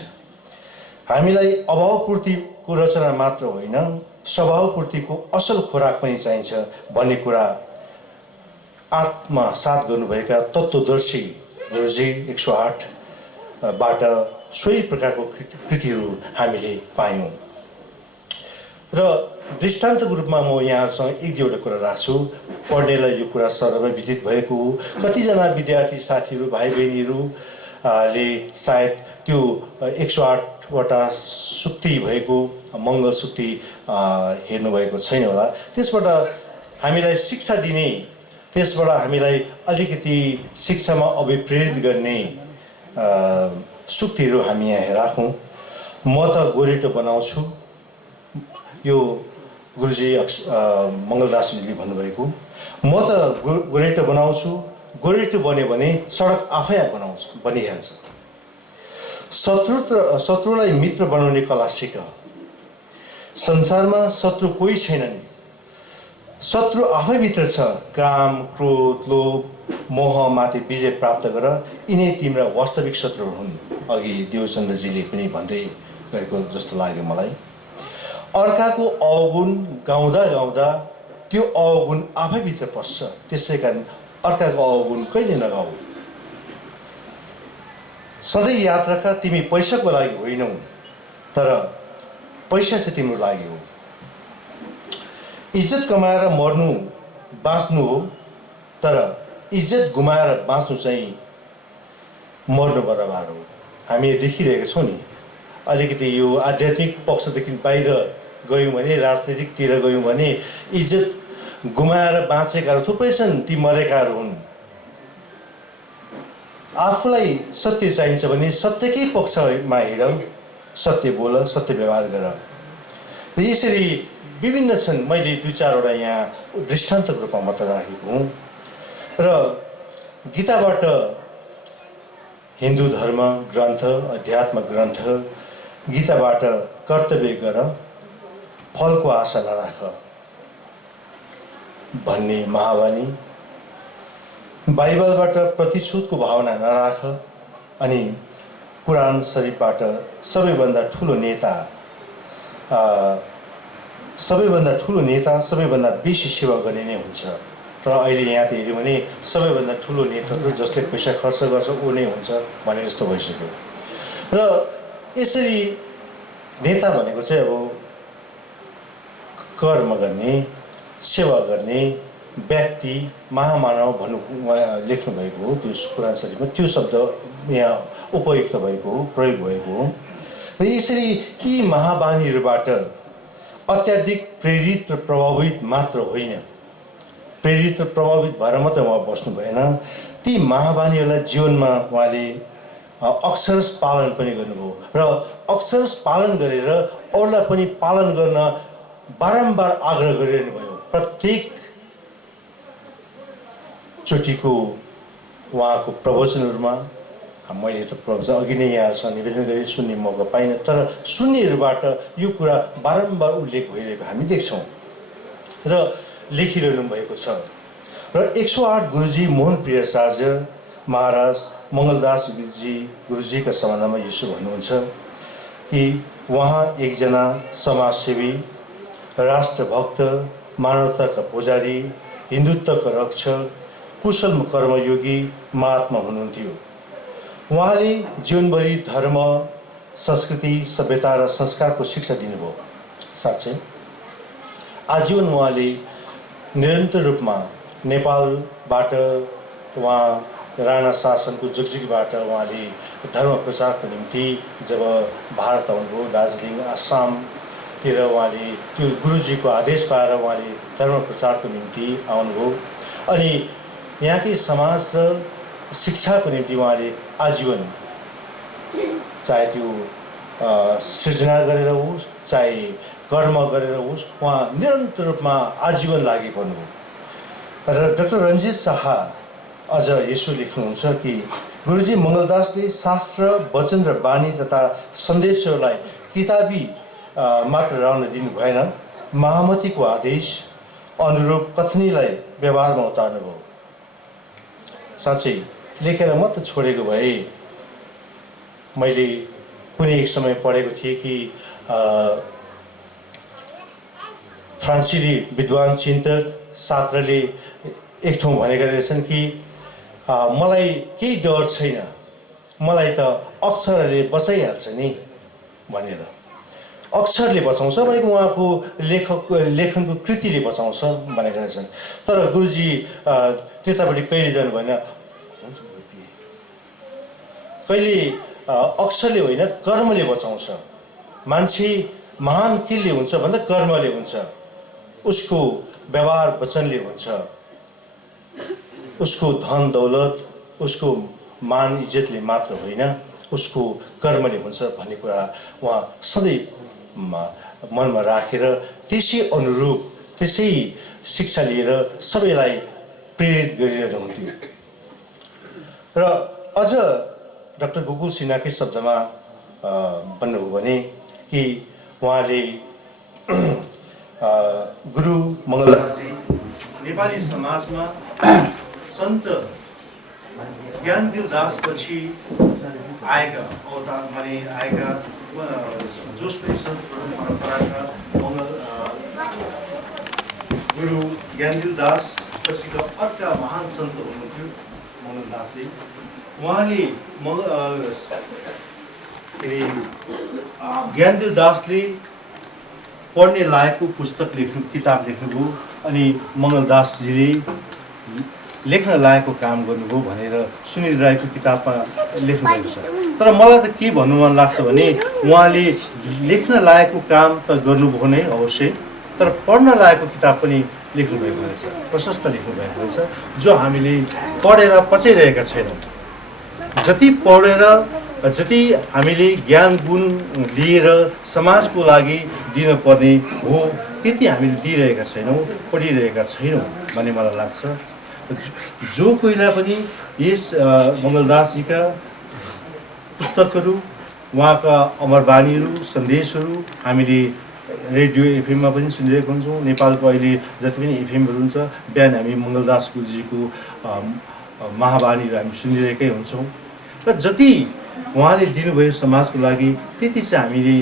हामीलाई अभावपूर्तिको रचना मात्र होइन, स्वभावपूर्तिको असल खोराक पनि चाहिन्छ भन्ने कुरा आत्मसात गर्नुभएका तत्त्वदर्शी गुरुजी 108बाट सोही प्रकारको कृतिहरू हामीले पायौँ। र दृष्टान्तको रूपमा म यहाँहरूसँग एक दुईवटा कुरा राख्छु। पढ्नेलाई यो कुरा सर्वमै विदित भएको हो। कतिजना विद्यार्थी साथीहरू, भाइ बहिनीहरूले सायद त्यो 108वटा सुक्ति भएको मङ्गलसूक्ति हेर्नुभएको छैन होला। त्यसबाट हामीलाई शिक्षा दिने, त्यसबाट हामीलाई अलिकति शिक्षामा अभिप्रेरित गर्ने सुक्तिहरू हामी यहाँ राखौँ। म त गोरेटो बनाउँछु, यो गुरुजी मङ्गलदासजीले भन्नुभएको, म त गोरेटो बनाउँछु, गोरेटो बन्यो भने सडक आफै बनिहाल्छ। शत्रुलाई मित्र बनाउने कला सिक। संसारमा शत्रु कोही छैनन्, शत्रु आफैभित्र छ। काम, क्रोध, लोभ, मोहमाथि विजय प्राप्त गर, यिनै तिम्रा वास्तविक शत्रुहरू हुन्। अघि देवचन्द्रजीले पनि भन्दै गरेको जस्तो लाग्यो मलाई। अर्काको अवगुण गाउँदा गाउँदा त्यो अवगुण आफैभित्र पस्छ। त्यसै कारण अर्काको अवगुण कहिले नगाऊ। सधैँ यात्राका तिमी पैसाको लागि होइनौ, तर पैसा चाहिँ तिम्रो लागि हो। इज्जत कमाएर मर्नु बाँच्नु हो, तर इज्जत गुमाएर बाँच्नु चाहिँ मर्नु बराबर हो। हामी देखिरहेका छौँ नि, अलिकति यो आध्यात्मिक पक्षदेखि बाहिर गयौँ भने, राजनीतिकतिर गयौँ भने इज्जत गुमाएर बाँचेकाहरू थुप्रै छन्, ती मरेकाहरू हुन्। आफूलाई सत्य चाहिन्छ भने सत्यकै पक्षमा हिँड, सत्य बोल, सत्य व्यवहार गर। यसरी विभिन्न छन्। मैले 2-4वटा यहाँ दृष्टान्तको रूपमा मात्र राखेको हुँ। र गीताबाट हिन्दू धर्म ग्रन्थ, अध्यात्म ग्रन्थ, गीताबाट कर्तव्य गर, फलको आशा नराख भन्ने महावाणी, बाइबलबाट प्रतिछुतको भावना नराख, अनि कुरान शरीफबाट सबैभन्दा ठुलो नेता सबैभन्दा बेसी सेवा गर्ने नै हुन्छ। तर अहिले यहाँ त हेऱ्यौँ भने सबैभन्दा ठुलो नेता त जसले पैसा खर्च गर्छ ऊ नै हुन्छ भने जस्तो भइसक्यो। र यसरी नेता भनेको चाहिँ अब कर्म गर्ने, सेवा गर्ने व्यक्ति, महामानव भन्नु उहाँ लेख्नु भएको हो त्यो कुरान शरीफमा। त्यो शब्द यहाँ उपयुक्त भएको हो, प्रयोग भएको हो। र यसरी यी महाबानीहरूबाट अत्याधिक प्रेरित र प्रभावित मात्र होइन, प्रेरित र प्रभावित भएर मात्र उहाँ बस्नु भएन, ती महाबानीहरूलाई जीवनमा उहाँले अक्षरश पालन पनि गर्नुभयो। र अक्षरश पालन गरेर अरूलाई पनि पालन गर्न बारम्बार आग्रह गरिरहनु भयो। प्रत्येक चोटिको उहाँको प्रवचनहरूमा, मैले त प्रवचन अघि नै यहाँहरूसँग निवेदन गरी सुन्ने मौका पाइनँ, तर सुन्नेहरूबाट यो कुरा बारम्बार उल्लेख भइरहेको हामी देख्छौँ र लेखिरहनु भएको छ। र 108 गुरुजी मोहन प्रियसार्य महाराज मङ्गलदासजी गुरुजीका सम्बन्धमा यसो भन्नुहुन्छ कि उहाँ एकजना समाजसेवी, राष्ट्रभक्त, मानवताका पुजारी, हिन्दुत्वका रक्षक, कुशल कर्मयोगी महात्मा हुनुहुन्थ्यो। उहाँले जीवनभरि धर्म, संस्कृति, सभ्यता र संस्कारको शिक्षा दिनुभयो। साँच्चै आजीवन उहाँले निरन्तर रूपमा नेपालबाट, उहाँ राणा शासनको जुगजुगीबाट उहाँले धर्म प्रचारको निम्ति जब भारत आउनुभयो, दार्जिलिङ आसामतिर उहाँले त्यो गुरुजीको आदेश पाएर उहाँले धर्म प्रचारको निम्ति आउनुभयो। अनि यहाँकै समाज र शिक्षाको निम्ति उहाँले आजीवन, चाहे त्यो सृजना गरेर होस्, चाहे कर्म गरेर होस्, उहाँ निरन्तर रूपमा आजीवन लागि पर्नुभयो। र डाक्टर रञ्जित शाह अझ यसो लेख्नुहुन्छ कि गुरुजी मङ्गलदासले शास्त्र, वचन र बानी तथा सन्देशहरूलाई किताबी मात्र रहन दिनु भएन, महामतीको आदेश अनुरूप कथनीलाई व्यवहारमा उतार्नुभयो। साँच्चै लेखेर मात्र छोडेको भए, मैले कुनै एक समय पढेको थिएँ कि फ्रान्सेली विद्वान चिन्तक सार्त्रले एक ठाउँ भनेका रहेछन् कि मलाई केही डर छैन, मलाई त अक्षरले बचाइहाल्छ नि भनेर। अक्षरले बचाउँछ भनेको उहाँको लेखनको कृतिले बचाउँछ भनेका रहेछन्। तर गुरुजी त्यतापट्टि कहिले जानु भएन, कहिले अक्षरले होइन कर्मले बचाउँछ। मान्छे महान केले हुन्छ भन्दा कर्मले हुन्छ, उसको व्यवहार वचनले हुन्छ, उसको धन दौलत, उसको मान इज्जतले मात्र होइन, उसको कर्मले हुन्छ भन्ने कुरा उहाँ सधैँ मनमा राखेर त्यसै अनुरूप त्यसै शिक्षा लिएर सबैलाई प्रेरित गरिरहनुहुन्थ्यो। र अझ डाक्टर गोकुल सिन्हाकै शब्दमा भन्नुभयो भने कि उहाँले गुरु मङ्गलदासजी नेपाली समाजमा सन्त ज्ञानदिल दासपछि आएका अवतार माने आएका जोस पनि सन्त परम्पराका गुरु ज्ञानदिल दास पछिको अर्का महान सन्त हुनुहुन्थ्यो मङ्गलदासले। उहाँले ज्ञानदिल दासले पढ्ने लायकको पुस्तक किताब लेख्नुभयो अनि मङ्गलदासजीले लेख्न लायकको काम गर्नुभयो भनेर सुनिल राईको किताबमा लेख्नुभएको छ। तर मलाई त के भन्नु मन लाग्छ भने उहाँले लेख्न लायकको काम त गर्नुभयो नै अवश्य, तर पढ्न लायकको किताब पनि लेख्नुभएको रहेछ, प्रशस्त लेख्नुभएको रहेछ, जो हामीले पढेर पचाइरहेका छैनौँ। जति पढेर जति हामीले ज्ञान गुण लिएर समाजको लागि दिनुपर्ने हो त्यति हामीले दिइरहेका छैनौँ, पढिरहेका छैनौँ भन्ने मलाई लाग्छ। जो कोहीलाई पनि यस मङ्गलदासजीका पुस्तकहरू, उहाँका अमरबानीहरू, सन्देशहरू हामीले रेडियो एफएममा पनि सुनिरहेको हुन्छौँ। नेपालको अहिले जति पनि एफएमहरू हुन्छ, बिहान हामी मङ्गलदास गुरुजीको महाबानीहरू हामी सुनिरहेकै हुन्छौँ। र जति उहाँले दिनुभयो समाजको लागि त्यति चाहिँ हामीले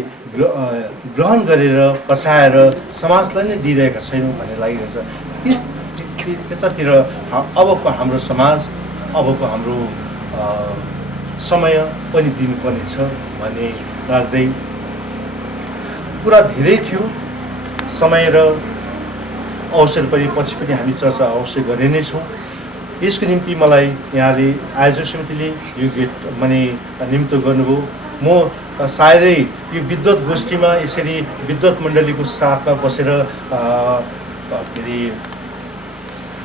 ग्रहण गरेर पचाएर समाजलाई नै दिइरहेका छैनौँ भन्ने लागिरहेछ। त्यतातिर अबको हाम्रो समाज, अबको हाम्रो समय पनि दिनुपर्ने छ भन्ने लाग्दै कुरा धेरै थियो। समय र अवसर पनि पछि पनि हामी चर्चा अवश्य गरे नै छौँ। यसको निम्ति मलाई यहाँले आयोजक समितिले यो गेट माने निम्तो गर्नुभयो। म सायदै यो विद्वत गोष्ठीमा यसरी विद्वत मण्डलीको साथमा बसेर के अरे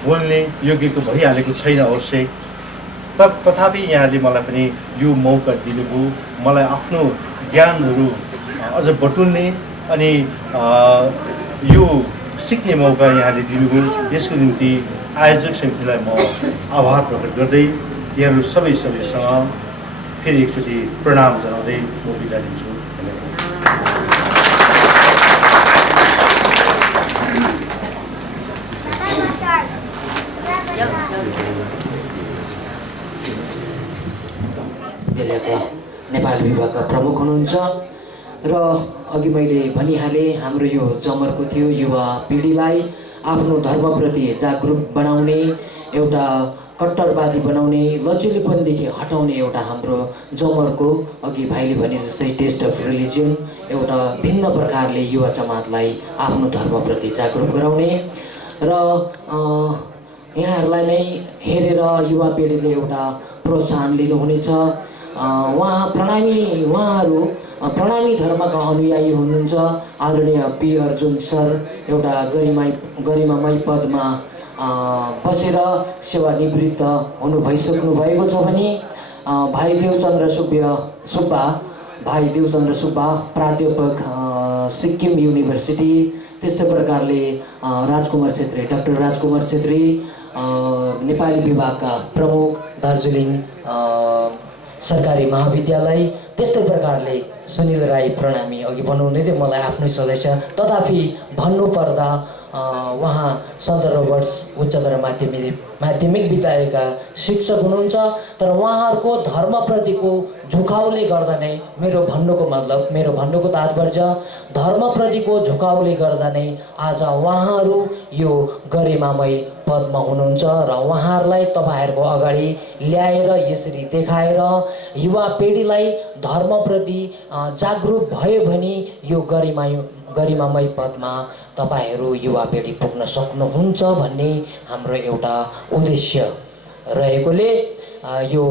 बोल्ने योग्यको भइहालेको छैन अवश्य, तथापि यहाँले मलाई पनि यो मौका दिनुभयो, मलाई आफ्नो ज्ञानहरू अझ बटुल्ने अनि यो सिक्ने मौका यहाँले दिनुभयो। यसको निम्ति आयोजक समितिलाई म आभार प्रकट गर्दै यहाँहरू सबैसँग फेरि एकचोटि प्रणाम जनाउँदै म बिदा दिन्छु। विद्यालयका नेपाल विभागका प्रमुख हुनुहुन्छ र अघि मैले भनिहालेँ हाम्रो यो जमर्को थियो युवा पिँढीलाई आफ्नो धर्मप्रति जागरुक बनाउने, एउटा कट्टरवादी बनाउने, लचुलेपनदेखि हटाउने एउटा हाम्रो जमर्को। अघि भाइले भने जस्तै टेस्ट अफ रिलिजियन एउटा भिन्न प्रकारले युवा जमातलाई आफ्नो धर्मप्रति जागरुक गराउने र यहाँहरूलाई नै हेरेर युवा पिँढीले एउटा प्रोत्साहन लिनुहुनेछ। उहाँहरू प्रणामी धर्मका अनुयायी हुनुहुन्छ। आदरणीय पी अर्जुन सर एउटा गरिमामय पदमा बसेर सेवानिवृत्त हुनु भइसक्नु भएको छ भने भाइ देवचन्द्र सुब्बा प्राध्यापक सिक्किम युनिभर्सिटी, त्यस्तै प्रकारले डाक्टर राजकुमार छेत्री नेपाली विभागका प्रमुख दार्जिलिङ सरकारी महाविद्यालय, त्यस्तै प्रकारले सुनिल राई प्रणामी अघि भन्नुहुँदै थियो, मलाई आफ्नै सदस्य, तथापि भन्नुपर्दा उहाँ सन्त रोबर्ट्स उच्चतर माध्यमिक विद्यालयका शिक्षक हुनुहुन्छ। तर उहाँहरूको धर्मप्रतिको झुकाउले गर्दा नै मेरो भन्नुको तात्पर्य धर्मप्रतिको झुकाउले गर्दा नै आज उहाँहरू यो गरिमामय पदमा हुनुहुन्छ र उहाँहरूलाई तपाईँहरूको अगाडि ल्याएर यसरी देखाएर युवा पिँढीलाई धर्मप्रति जागरुक भयो भने यो गरिमामय पदमा तपाईँहरू युवा पिँढी पुग्न सक्नुहुन्छ भन्ने हाम्रो एउटा उद्देश्य रहेकोले यो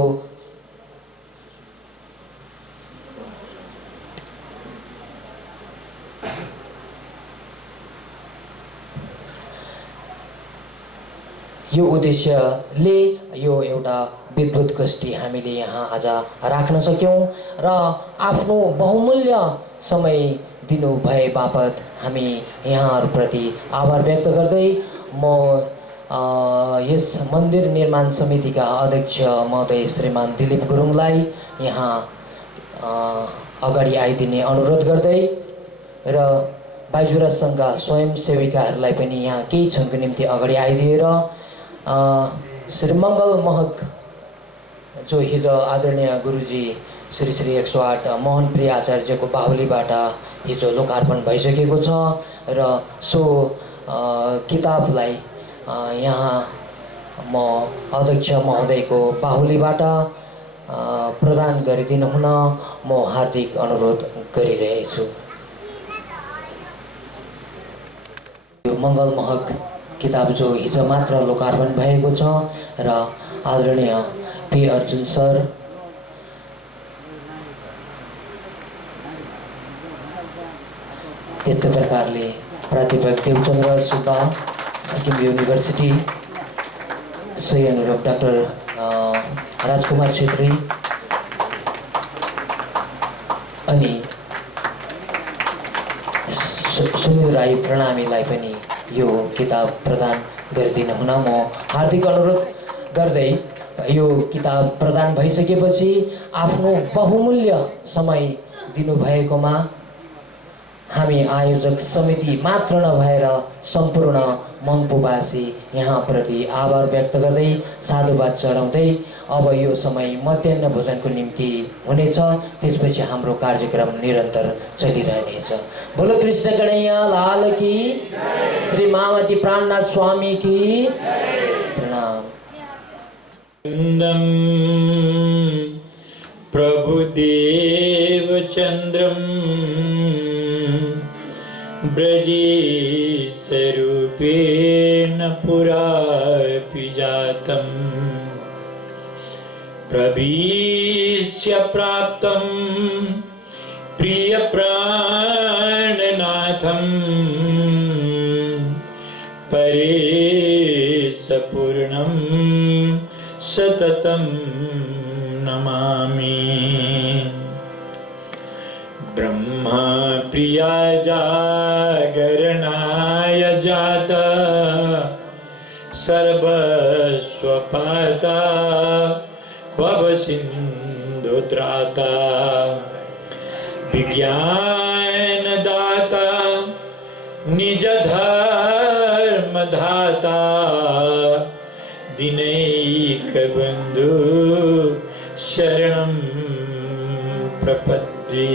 उद्देश्यले यो एउटा विद्वत गोष्ठी हामीले यहाँ आज राख्न सक्यौँ र आफ्नो बहुमूल्य समय दिनुभए बापत हामी यहाँहरूप्रति आभार व्यक्त गर्दै म यस मन्दिर निर्माण समितिका अध्यक्ष महोदय श्रीमान दिलीप गुरुङलाई यहाँ अगाडि आइदिने अनुरोध गर्दै र बाइजुराज सङ्घका स्वयंसेविकाहरूलाई पनि यहाँ केही क्षणको निम्ति अगाडि आइदिएर श्री मङ्गल महक जो हिजो आदरणीय गुरुजी श्री श्री 108 मोहन प्रिय आचार्यको बाहुलीबाट हिजो लोकार्पण भइसकेको छ र सो किताबलाई यहाँ म अध्यक्ष महोदयको बाहुलीबाट प्रदान गरिदिनु हुन म हार्दिक अनुरोध गरिरहेछु छु। यो मङ्गल महक किताब जो हिजो मात्र लोकार्पण भएको छ र आदरणीय पी अर्जुन सर त्यस्तै प्रकारले प्राध्यापक देवचन्द्र सुब्बा सिक्किम युनिभर्सिटी सोही अनुरूप डाक्टर राजकुमार छेत्री अनि सुनिल राई प्रणामीलाई पनि यो किताब प्रदान गरिदिन हुन म हार्दिक अनुरोध गर्दै यो किताब प्रदान भइसकेपछि आफ्नो बहुमूल्य समय दिनुभएकोमा हामी आयोजक समिति मात्र नभएर सम्पूर्ण मङ्पुवासी यहाँप्रति आभार व्यक्त गर्दै साधुवाद चढाउँदै अब यो समय मध्याह्न भोजनको निम्ति हुनेछ। त्यसपछि हाम्रो कार्यक्रम निरन्तर चलिरहनेछ। बोलो कृष्ण कन्हैया लाल की, श्री मामती प्राणनाथ स्वामी की प्रणाम। प्रभुदेव चन्द्रम ब्रजेशरूपेण पुरापि जातं प्रविश्य प्राप्तं प्रियप्राणनाथं परेशपूर्णं सततं नमामि। ब्रह्मा प्रिया जागरणाय जाता सर्वस्वपाता भवसिन्धुत्राता विज्ञानदाता निजधर्मधाता दिनैकबन्धु शरणं प्रपद्ये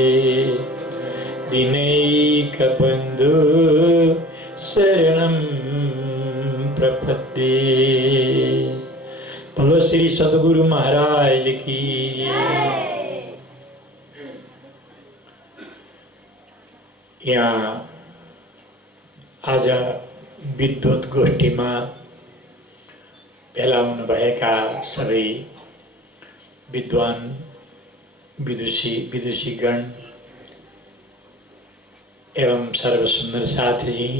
दिनैकबन्धु शरणं प्रपद्ये। बोलो श्री सद्गुरु महाराज की। यहाँ आज विद्वत गोष्ठीमा भेला हुनुभएका सबै विद्वान विदुषीगण एवं सर्वसुन्दर साथीजी,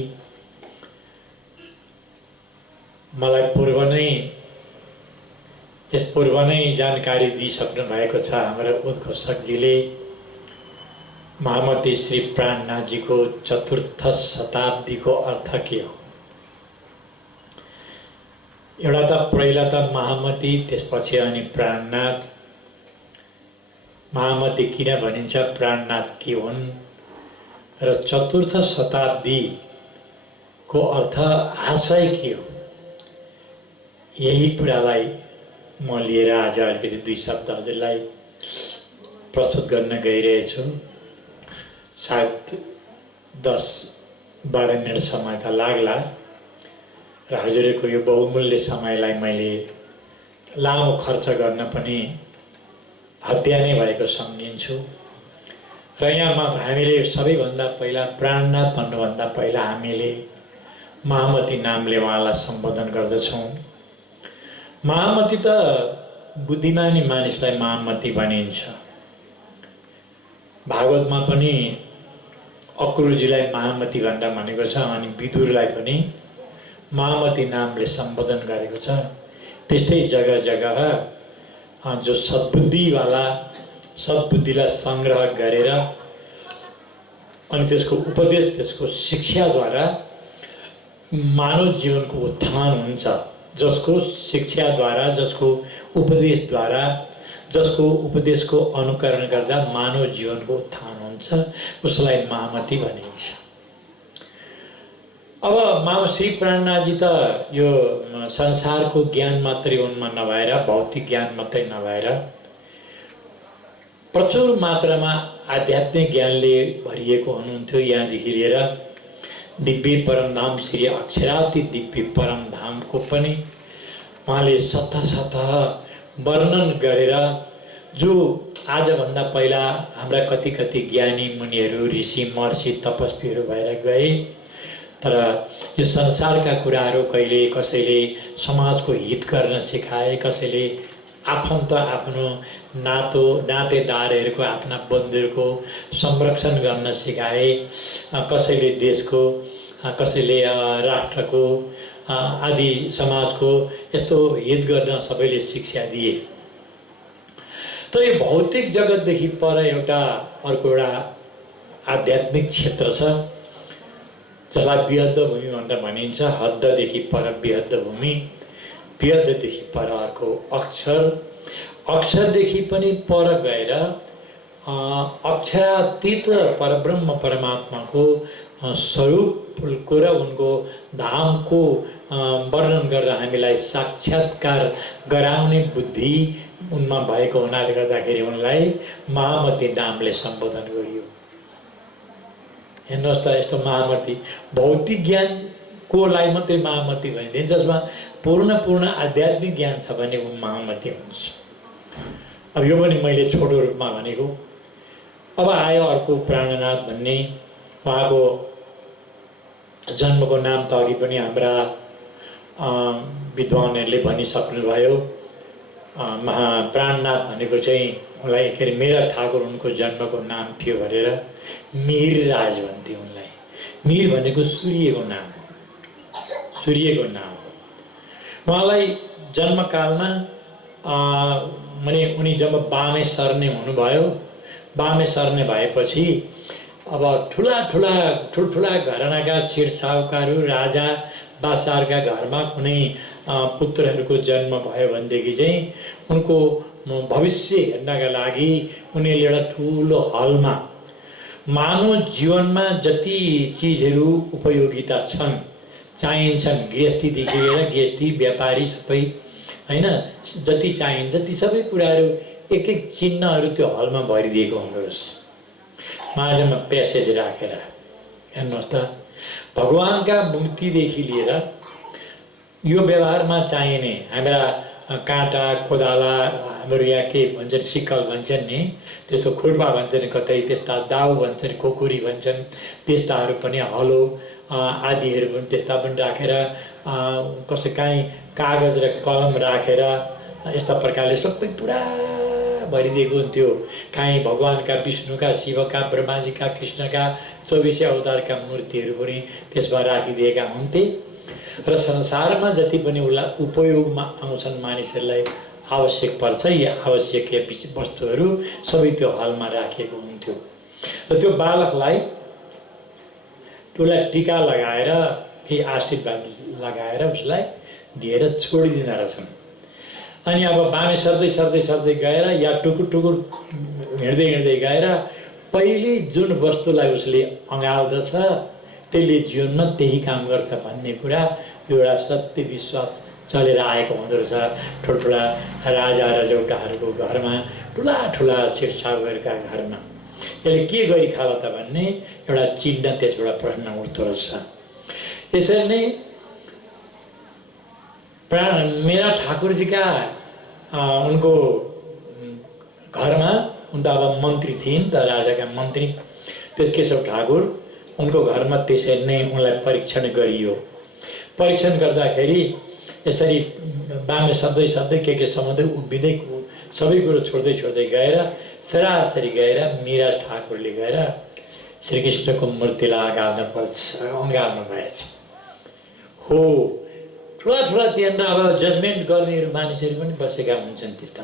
मलाई यस पूर्व नै जानकारी दिइसक्नु भएको छ। हाम्रो उद्घोषकजीले महामती श्री प्राणनाथजीको 4th शताब्दीको अर्थ के हो? एउटा त पहिला त महामती, त्यसपछि अनि प्राणनाथ। महामती किन भनिन्छ, प्राणनाथ के हुन् र 4th शताब्दीको अर्थ आशय के हो? यही कुरालाई म लिएर आज अलिकति 2 शब्द हजुरलाई प्रस्तुत गर्न गइरहेछु। सायद 10-12 मिनट समय त लाग्ला र हजुरको यो बहुमूल्य समयलाई मैले लामो खर्च गर्न पनि हत्या नै भएको सम्झिन्छु। र यहाँ हामीले सबैभन्दा पहिला प्राणनाथ भन्नुभन्दा पहिला हामीले महामती नामले उहाँलाई सम्बोधन गर्दछौँ। महामती त बुद्धिमानी मानिसलाई महामती भनिन्छ। भागवतमा पनि अक्रूरजीलाई महामती भनेर भनेको छ अनि विदुरलाई पनि महामती नामले सम्बोधन गरेको छ। त्यस्तै जग्गा जग्गा जो सद्बुद्धिवाला, सद्बुद्धिलाई सङ्ग्रह गरेर अनि त्यसको उपदेश, त्यसको शिक्षाद्वारा मानव जीवनको उत्थान हुन्छ। जसको शिक्षाद्वारा, जसको उपदेशद्वारा, जसको उपदेशको अनुकरण गर्दा मानव जीवनको उत्थान हुन्छ, उसलाई महामती भनिन्छ। अब श्री प्राणनाथजी त यो संसारको ज्ञान मात्रै उनमा नभएर, भौतिक ज्ञान मात्रै नभएर, प्रचुर मात्रामा आध्यात्मिक ज्ञानले भरिएको हुनुहुन्थ्यो। यहाँदेखि लिएर दिव्य परमधाम श्री अक्षराति दिव्य परमधामको पनि उहाँले सतह वर्णन गरेर, जो आजभन्दा पहिला हाम्रा कति ज्ञानी मुनिहरू, ऋषि महर्षि तपस्वीहरू भएर गए, तर यो संसारका कुराहरू कहिले कसैले समाजको हित गर्न सिकाए, कसैले आफन्त आफ्नो नातेदारहरूको, आफ्ना बन्धुहरूको संरक्षण गर्न सिकाए, कसैले देशको, कसैले राष्ट्रको आदि समाजको यस्तो हित गर्न सबैले शिक्षा दिए। तर यो भौतिक जगतदेखि पर एउटा अर्को एउटा आध्यात्मिक क्षेत्र छ, जसलाई विहद्द भूमि भनेर भनिन्छ। हद्ददेखि पर विहद्द भूमि, विहद्ददेखि पर अर्को अक्षर, अक्षरदेखि पनि पर गएर अक्षरातीत परब्रह्म परमात्माको स्वरूपको र उनको धामको वर्णन गरेर हामीलाई साक्षात्कार गराउने बुद्धि उनमा भएको हुनाले गर्दाखेरि उनलाई महामती नामले सम्बोधन गरियो। हेर्नुहोस् त, यस्तो महामती भौतिक ज्ञानकोलाई मात्रै महामती भनिदिन्छ। जसमा पूर्ण आध्यात्मिक ज्ञान छ भने ऊ महामती हुन्छ। अब यो पनि मैले छोटो रूपमा भनेको। अब आयो अर्को प्राणनाथ भन्ने। उहाँको जन्मको नाम त अघि पनि हाम्रा विद्वानहरूले भनिसक्नुभयो। प्राणनाथ भनेको चाहिँ उनलाई एखेरि मेरा ठाकुर उनको जन्मको नाम थियो भनेर मिहिरराज भन्थे उनलाई। मिहिर भनेको सूर्यको नाम हो, सूर्यको नाम हो। उहाँलाई जन्मकालमा भने उनी जब बामे सर्ने हुनुभयो, बामे सर्ने भएपछि अब ठुल्ठुला घरानाका शिरसाहुकारहरू, राजा बादशाहका घरमा कुनै पुत्रहरूको जन्म भयो भनेदेखि चाहिँ उनको भविष्य हेर्नका लागि उनीहरूले एउटा ठुलो हलमा मानव जीवनमा जति चिजहरू उपयोगिता छन्, चाहिन्छन्, गृहस्थीदेखि लिएर गृहस्थी, व्यापारी सबै हैन, जति चाहिन्छ ती सबै कुराहरू एक चिन्हहरू त्यो हलमा भरिदिएको हुँदो रहेछ। माझमा प्यासेज राखेर। हेर्नुहोस् त, भगवानका मूर्तिदेखि लिएर यो व्यवहारमा चाहिने हाम्रा काँटा, कोदाला, हाम्रो यहाँ के भन्छन् सिक्कल भन्छन् नि, त्यस्तो खुर्पा भन्छन्, कतै त्यस्ता दाउ भन्छन्, कोकुरी भन्छन्, त्यस्ताहरू पनि, हलो आदिहरू पनि त्यस्ता पनि राखेर, कसै काहीँ कागज र कलम राखेर यस्ता प्रकारले सबै पुरा भरिदिएको हुन्थ्यो। काहीँ भगवानका, विष्णुका, शिवका, ब्रह्माजीका, कृष्णका 24 अवतारका मूर्तिहरू पनि त्यसमा राखिदिएका हुन्थे। र संसारमा जति पनि उसलाई उपयोगमा आउँछन्, मानिसहरूलाई आवश्यक पर्छ, यी आवश्यक वस्तुहरू सबै त्यो हलमा राखिएको हुन्थ्यो। र त्यो बालकलाई उसलाई टीका लगाएर, केही आशीर्वाद लगाएर उसलाई दिएर छोडिदिँदा रहेछन्। अनि अब बामे सर्दै गएर या टुकुर हिँड्दै गएर पहिले जुन वस्तुलाई उसले अँगाल्दछ त्यसले जीवनमा त्यही काम गर्छ भन्ने कुरा एउटा सत्य विश्वास चलेर आएको हुँदो रहेछ। ठुल्ठुला राजा रजौटाहरूको घरमा, ठुला शिरसाहुहरूका घरमा यसले के गरी खाला त भन्ने एउटा चिन्ह त्यसबाट प्रश्न उठ्दो रहेछ। यसरी नै मेरा ठाकुरजीका उनको घरमा, उन त अब मन्त्री थिइन् त, राजाका मन्त्री केशव ठाकुर, उनको घरमा त्यसरी नै उनलाई परीक्षण गरियो। परीक्षण गर्दाखेरि यसरी बामे सर्दै के सम्बन्धै उभिँदै सबै कुरो छोड्दै गएर सरासरी गएर मीरा ठाकुरले गएर श्रीकृष्णको मूर्तिलाई अँगाल्नु भएछ हो। ठुला त्यहाँ अब जजमेन्ट गर्नेहरू मानिसहरू पनि बसेका हुन्छन् त्यस्ता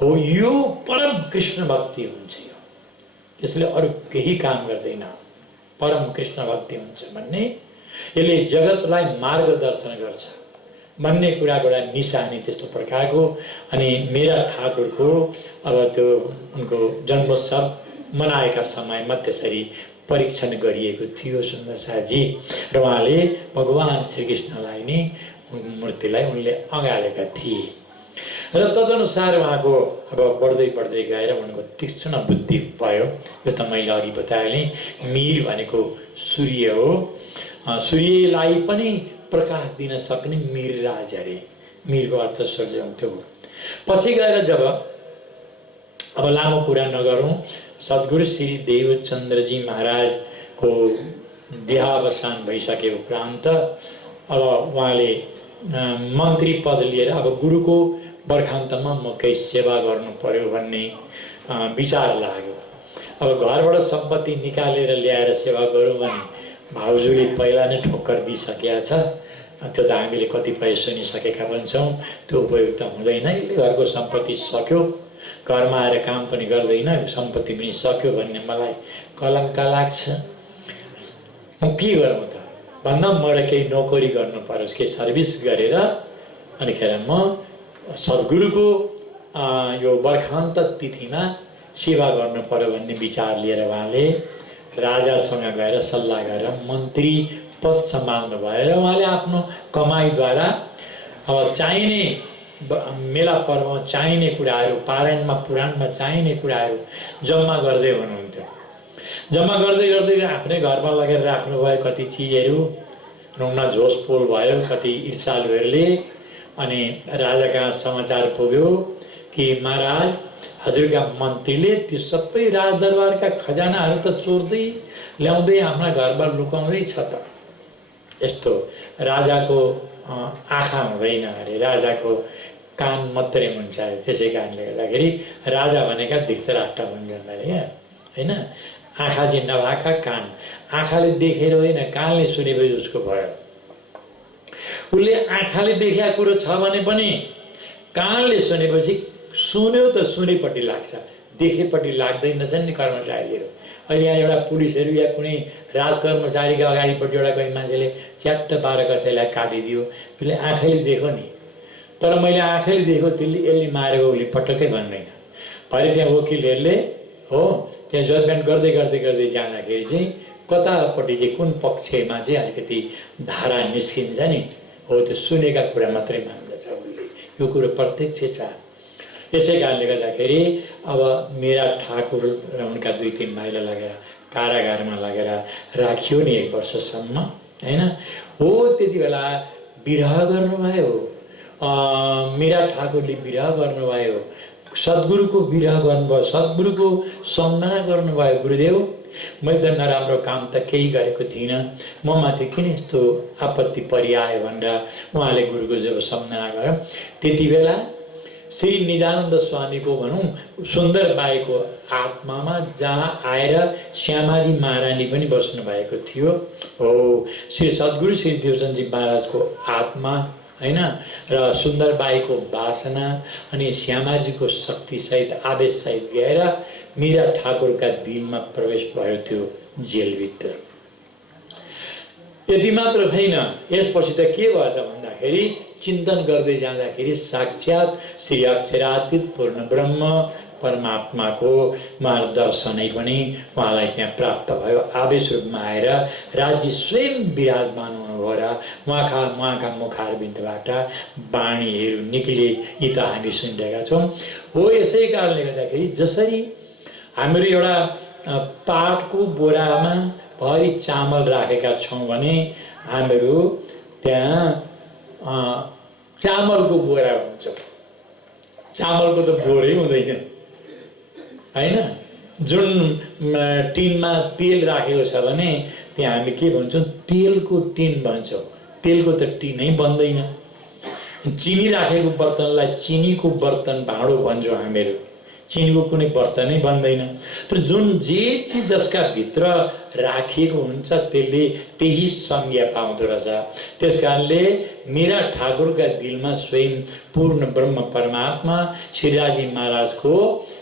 हो। यो परम कृष्ण भक्ति हुन्छ यो, यसले अरू केही काम गर्दैन। परम कृष्ण भक्ति हुन्छ भन्ने, यसले जगतलाई मार्गदर्शन गर्छ भन्ने कुराको एउटा निशानी त्यस्तो प्रकारको। अनि मेरा ठाकुरको अब त्यो उनको जन्मोत्सव मनाएका समयमा त्यसरी परीक्षण गरिएको थियो सुन्दर शाहजी, र उहाँले भगवान् श्रीकृष्णलाई नै मूर्तिलाई उनले अँगालेका थिए। र तदनुसार उहाँको अब बढ्दै बढ्दै गएर उनको तीक्ष्ण बुद्धि भयो। यो त मैले अघि बताएँ, मीर भनेको सूर्य हो, सूर्यलाई पनि प्रकाश दिन सक्ने मीर राज अरे, मीरको अर्थ सूर्य हुन्थ्यो। पछि गएर जब अब लामो कुरा नगरौँ, सद्गुरु श्री देवचन्द्रजी महाराजको देहावसान भइसके उपरान्त अब उहाँले मन्त्री पद लिएर अब गुरुको बर्खान्तमा म केही सेवा गर्नु पर्यो भन्ने विचार लाग्यो। अब घरबाट सम्पत्ति निकालेर ल्याएर सेवा गरौँ भने भाउजूले पहिला नै ठोक्कर दिइसकेका छ, त्यो त हामीले कतिपय सुनिसकेका पनि छौँ। त्यो उपयुक्त हुँदैन, यसले घरको सम्पत्ति सक्यो, घरमा आएर काम पनि गर्दैन, सम्पत्ति पनि सक्यो भन्ने मलाई कलङ्क लाग्छ। म के गरौँ त भन्दा मलाई केही नोकरी गर्नु परोस्, केही सर्भिस गरेर अनिखेर म सद्गुरुको यो बर्खान्त तिथिमा सेवा गर्नु पर्यो भन्ने विचार लिएर उहाँले राजासँग गएर सल्लाह गरेर मन्त्री पद सम्हाल्नु भयो। र उहाँले आफ्नो कमाइद्वारा अब चाहिने मेला पर्वमा चाहिने कुराहरू, पारायणमा पुराणमा चाहिने कुराहरू जम्मा गर्दै हुनुहुन्थ्यो। जम्मा गर्दै गर्दै आफ्नै घरमा लगेर राख्नुभयो कति चिजहरू, रुङ्ना झोसपोल भयो कति ईर्षालुहरूले। अनि राजा कहाँ समाचार पुग्यो कि महाराज हजुरका मन्त्रीले त्यो सबै राजदरबारका खजानाहरू त चोर्दै ल्याउँदै आफ्ना घरमा लुकाउँदै छ त। यस्तो राजाको आँखा हुँदैन अरे, राजाको कान मात्रै हुन्छ अरे। त्यसै कारणले गर्दाखेरि राजा भनेका धृतराष्ट्र भन्छन् अरे क्या, होइन? आँखा चाहिँ नभएका कान, आँखाले देखेर होइन कानले सुनेपछि उसको भयो। उसले आँखाले देखेका कुरो छ भने पनि कानले सुनेपछि सुन्यो त सुनेपट्टि लाग्छ, देखेपट्टि लाग्दैन नि कर्मचारीहरू। अहिले यहाँ एउटा पुलिसहरू या कुनै राजकर्मचारीका अगाडिपट्टि एउटा कोही मान्छेले च्याट्ट पारेर कसैलाई काटिदियो, उसले आँखाले देख्यो नि, तर मैले आँखाले देखेको त्यसले यसले मारेको उसले पटक्कै भन्दैन। भरे त्यहाँ वकिलहरूले हो त्यहाँ जजमेन्ट गर्दै गर्दै गर्दै जाँदाखेरि चाहिँ कतापट्टि चाहिँ कुन पक्षमा चाहिँ अलिकति धारा निस्किन्छ नि, हो त्यो सुनेका कुरा मात्रै मान्दछ उसले, यो कुरो प्रत्यक्ष छ। यसै कारणले गर्दाखेरि अब मेरा ठाकुर र उनका 2-3 भाइलाई लगेर कारागारमा लगेर राखियो नि 1 वर्षसम्म, होइन? हो त्यति बेला विरह गर्नुभयो, मेरा ठाकुरले विरह गर्नुभयो, सद्गुरुको विरह गर्नुभयो, सद्गुरुको सम्झना गर्नुभयो। गुरुदेव मैले त नराम्रो काम त केही गरेको थिइनँ, म माथि किन यस्तो आपत्ति परिआयो भनेर उहाँले गुरुको जब सम्झना गर्यो, त्यति बेला श्री निजानन्द स्वामीको भनौँ सुन्दर बाईको आत्मामा जहाँ आएर श्यामाजी महारानी पनि बस्नु भएको थियो। हो श्री सद्गुरु श्री देवचन्द्रजी महाराजको आत्मा, होइन? र सुन्दर बाईको वासना अनि श्यामाजीको शक्तिसहित आवेशसहित गएर मेरा ठाकुरका दिलमा प्रवेश भयो त्यो जेलभित्र। यति मात्र होइन, यसपछि त के भयो त भन्दाखेरि चिन्तन गर्दै जाँदाखेरि साक्षात् श्री अक्षरातीत पूर्ण ब्रह्म परमात्माको मार्गदर्शनै पनि उहाँलाई त्यहाँ प्राप्त भयो। आवेश रूपमा आएर राज्य स्वयं विराजमान हुनुभयो र उहाँका मुखारविन्दबाट वाणीहरू निक्ले, यी त हामी सुनिरहेका छौँ। हो यसै कारणले गर्दाखेरि जसरी हाम्रो एउटा पाटको बोरामा भरि चामल राखेका छौँ भने हामीहरू त्यहाँ चामलको बोरा हुन्छ, चामलको त बोरै हुँदैन, होइन? जुन टिनमा तेल राखेको छ भने त्यहाँ हामी के भन्छौँ, तेलको टिन भन्छौँ, तेलको त टिनै बन्दैन। चिनी राखेको बर्तनलाई चिनीको बर्तन भाँडो भन्छौँ हामीहरू, चिनीको कुनै बर्तनै बन्दैन। तर जुन जे चिज जसका भित्र राखिएको हुन्छ त्यसले त्यही संज्ञा पाउँदो रहेछ। त्यस कारणले मीरा ठाकुरका दिलमा स्वयं पूर्ण ब्रह्म परमात्मा श्रीराजी महाराजको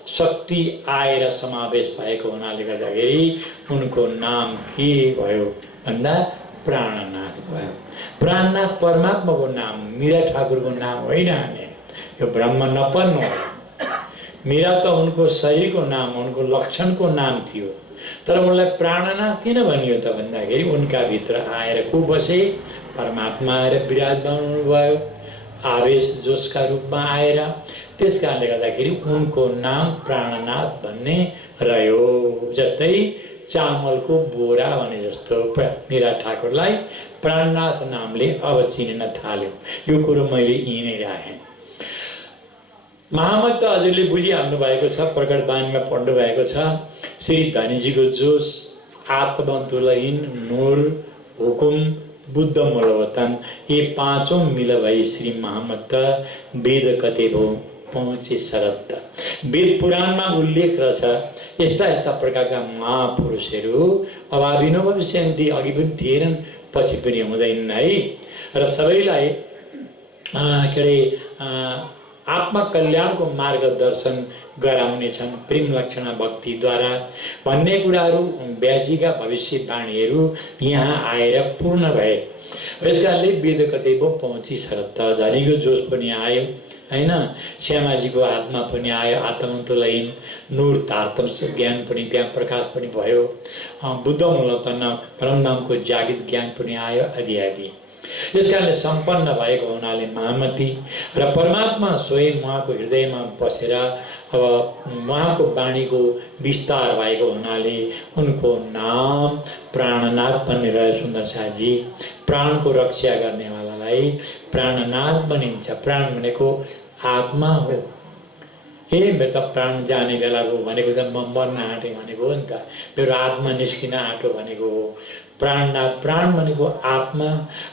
शक्ति आएर समावेश भएको हुनाले गर्दाखेरि उनको नाम के भयो भन्दा प्राणनाथ भयो। प्राणनाथ परमात्माको नाम, मीरा ठाकुरको नाम होइन। यो ब्रह्म नपर्नु। मीरा त उनको शरीरको नाम, उनको लक्षणको नाम थियो। तर उनलाई प्राणनाथ किन भनियो त भन्दाखेरि उनका भित्र आएर को बसे? परमात्मा आएर विराजमान हुनुभयो आवेश जोसका रूपमा आएर। त्यस कारणले गर्दाखेरि उनको नाम प्राणनाथ भन्ने रह्यो। जस्तै चामलको बोरा भने जस्तो मीरा ठाकुरलाई प्राणनाथ नामले अब चिनिन थाल्यो। यो कुरो मैले यहीँ नै राखेँ। महामत त हजुरले बुझिहाल्नु भएको छ, प्रकट बानीमा पढ्नु भएको छ। श्री धनीजीको जोस, आत्मतुलहीन, नूर, हुकुम, बुद्ध मूलवतन, ये पाँचों मिल भई श्री महामत वेद कते भो पहुँचे शरद। वेद पुराणमा उल्लेख रहेछ यस्ता यस्ता प्रकारका महापुरुषहरू अभाविनो भविष्यन्ति, अघि पनि थिएनन् पछि पनि हुँदैनन् है। र सबैलाई के अरे आत्मकल्याणको मार्गदर्शन गराउनेछन् प्रेम लक्षणा भक्तिद्वारा भन्ने कुराहरू व्यासीका भविष्यवाणीहरू यहाँ आएर पूर्ण भए। यस कारणले वेद कतै पो पहुँची शरद। धनीको जोस पनि आयो हैन, श्यामाजीको आत्मा पनि आयो, आत्मन्तुलहीन, नूर तारतम ज्ञान पनि त्यहाँ प्रकाश पनि भयो, बुद्ध मूलतन परमधामको जागृत ज्ञान पनि आयो आदि आदि। यस कारणले सम्पन्न भएको हुनाले महामती र परमात्मा स्वयं उहाँको हृदयमा बसेर अब उहाँको वाणीको विस्तार भएको हुनाले उनको नाम प्राणनाथ भन्ने रह्यो। सुन्दर शाहजी, प्राणको रक्षा गर्नेवालालाई प्राणनाथ भनिन्छ। प्राण भनेको आत्मा हो। मेरो त प्राण जाने बेलाको भनेको त म मर्न आँटेँ भनेको हो नि त, मेरो आत्मा निस्किन आँटो भनेको हो। प्राणनाथ, प्राण भनेको आत्मा,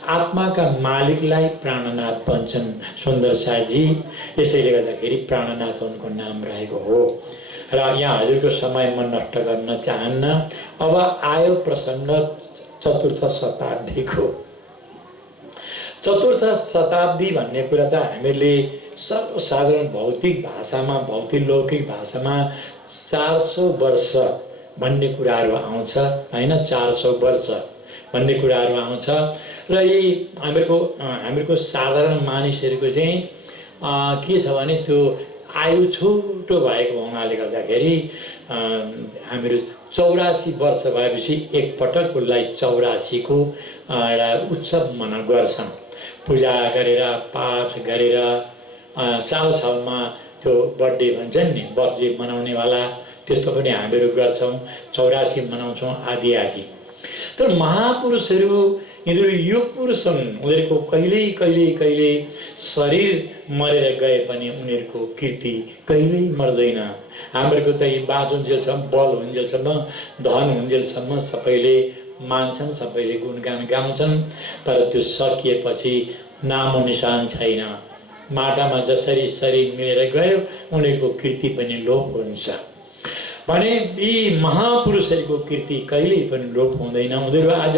आत्माका मालिकलाई प्राणनाथ भन्छन् सुन्दर शाहजी। यसैले गर्दाखेरि प्राणनाथ उनको नाम रहेको हो। र यहाँ हजुरको समय म नष्ट गर्न चाहन्न। अब आयो प्रसङ्ग चतुर्थ शताब्दीको। चतुर्थ शताब्दी भन्ने कुरा त हामीले सर्वसाधारण भौतिक भाषामा, भौतिक लौकिक भाषामा 400 वर्ष भन्ने कुराहरू आउँछ हैन। 400 वर्ष भन्ने कुराहरू आउँछ र यही हामीहरूको साधारण मानिसहरूको चाहिँ के छ भने त्यो आयु छोटो भएको हुनाले गर्दाखेरि हामीहरू 84 वर्ष भएपछि एकपटक उसलाई 84 को एउटा उत्सव गर्छन्। पूजा गरेर, पाठ गरेर, साल सालमा त्यो बर्थडे भन्छन् नि, बर्थडे मनाउनेवाला, त्यस्तो पनि हामीहरू गर्छौँ, 84 मनाउँछौँ आदि आदि। तर महापुरुषहरू यिनीहरू यो पुरुष हुन्। उनीहरूको कहिले शरीर मरेर गए पनि उनीहरूको कीर्ति कहिल्यै मर्दैन। हामीहरूको त यी बाँचुन्जेलसम्म, बल हुन्जेलसम्म, धन हुन्जेलसम्म सबैले मान्छन्, सबैले गुणगान गाउँछन्। तर त्यो सकिएपछि नामो निशान छैन। माटामा जसरी शरीर मिलेर गयो उनीहरूको कीर्ति पनि लोप हुन्छ भने यी महापुरुषहरूको कीर्ति कहिल्यै पनि लोप हुँदैन। उनीहरू आज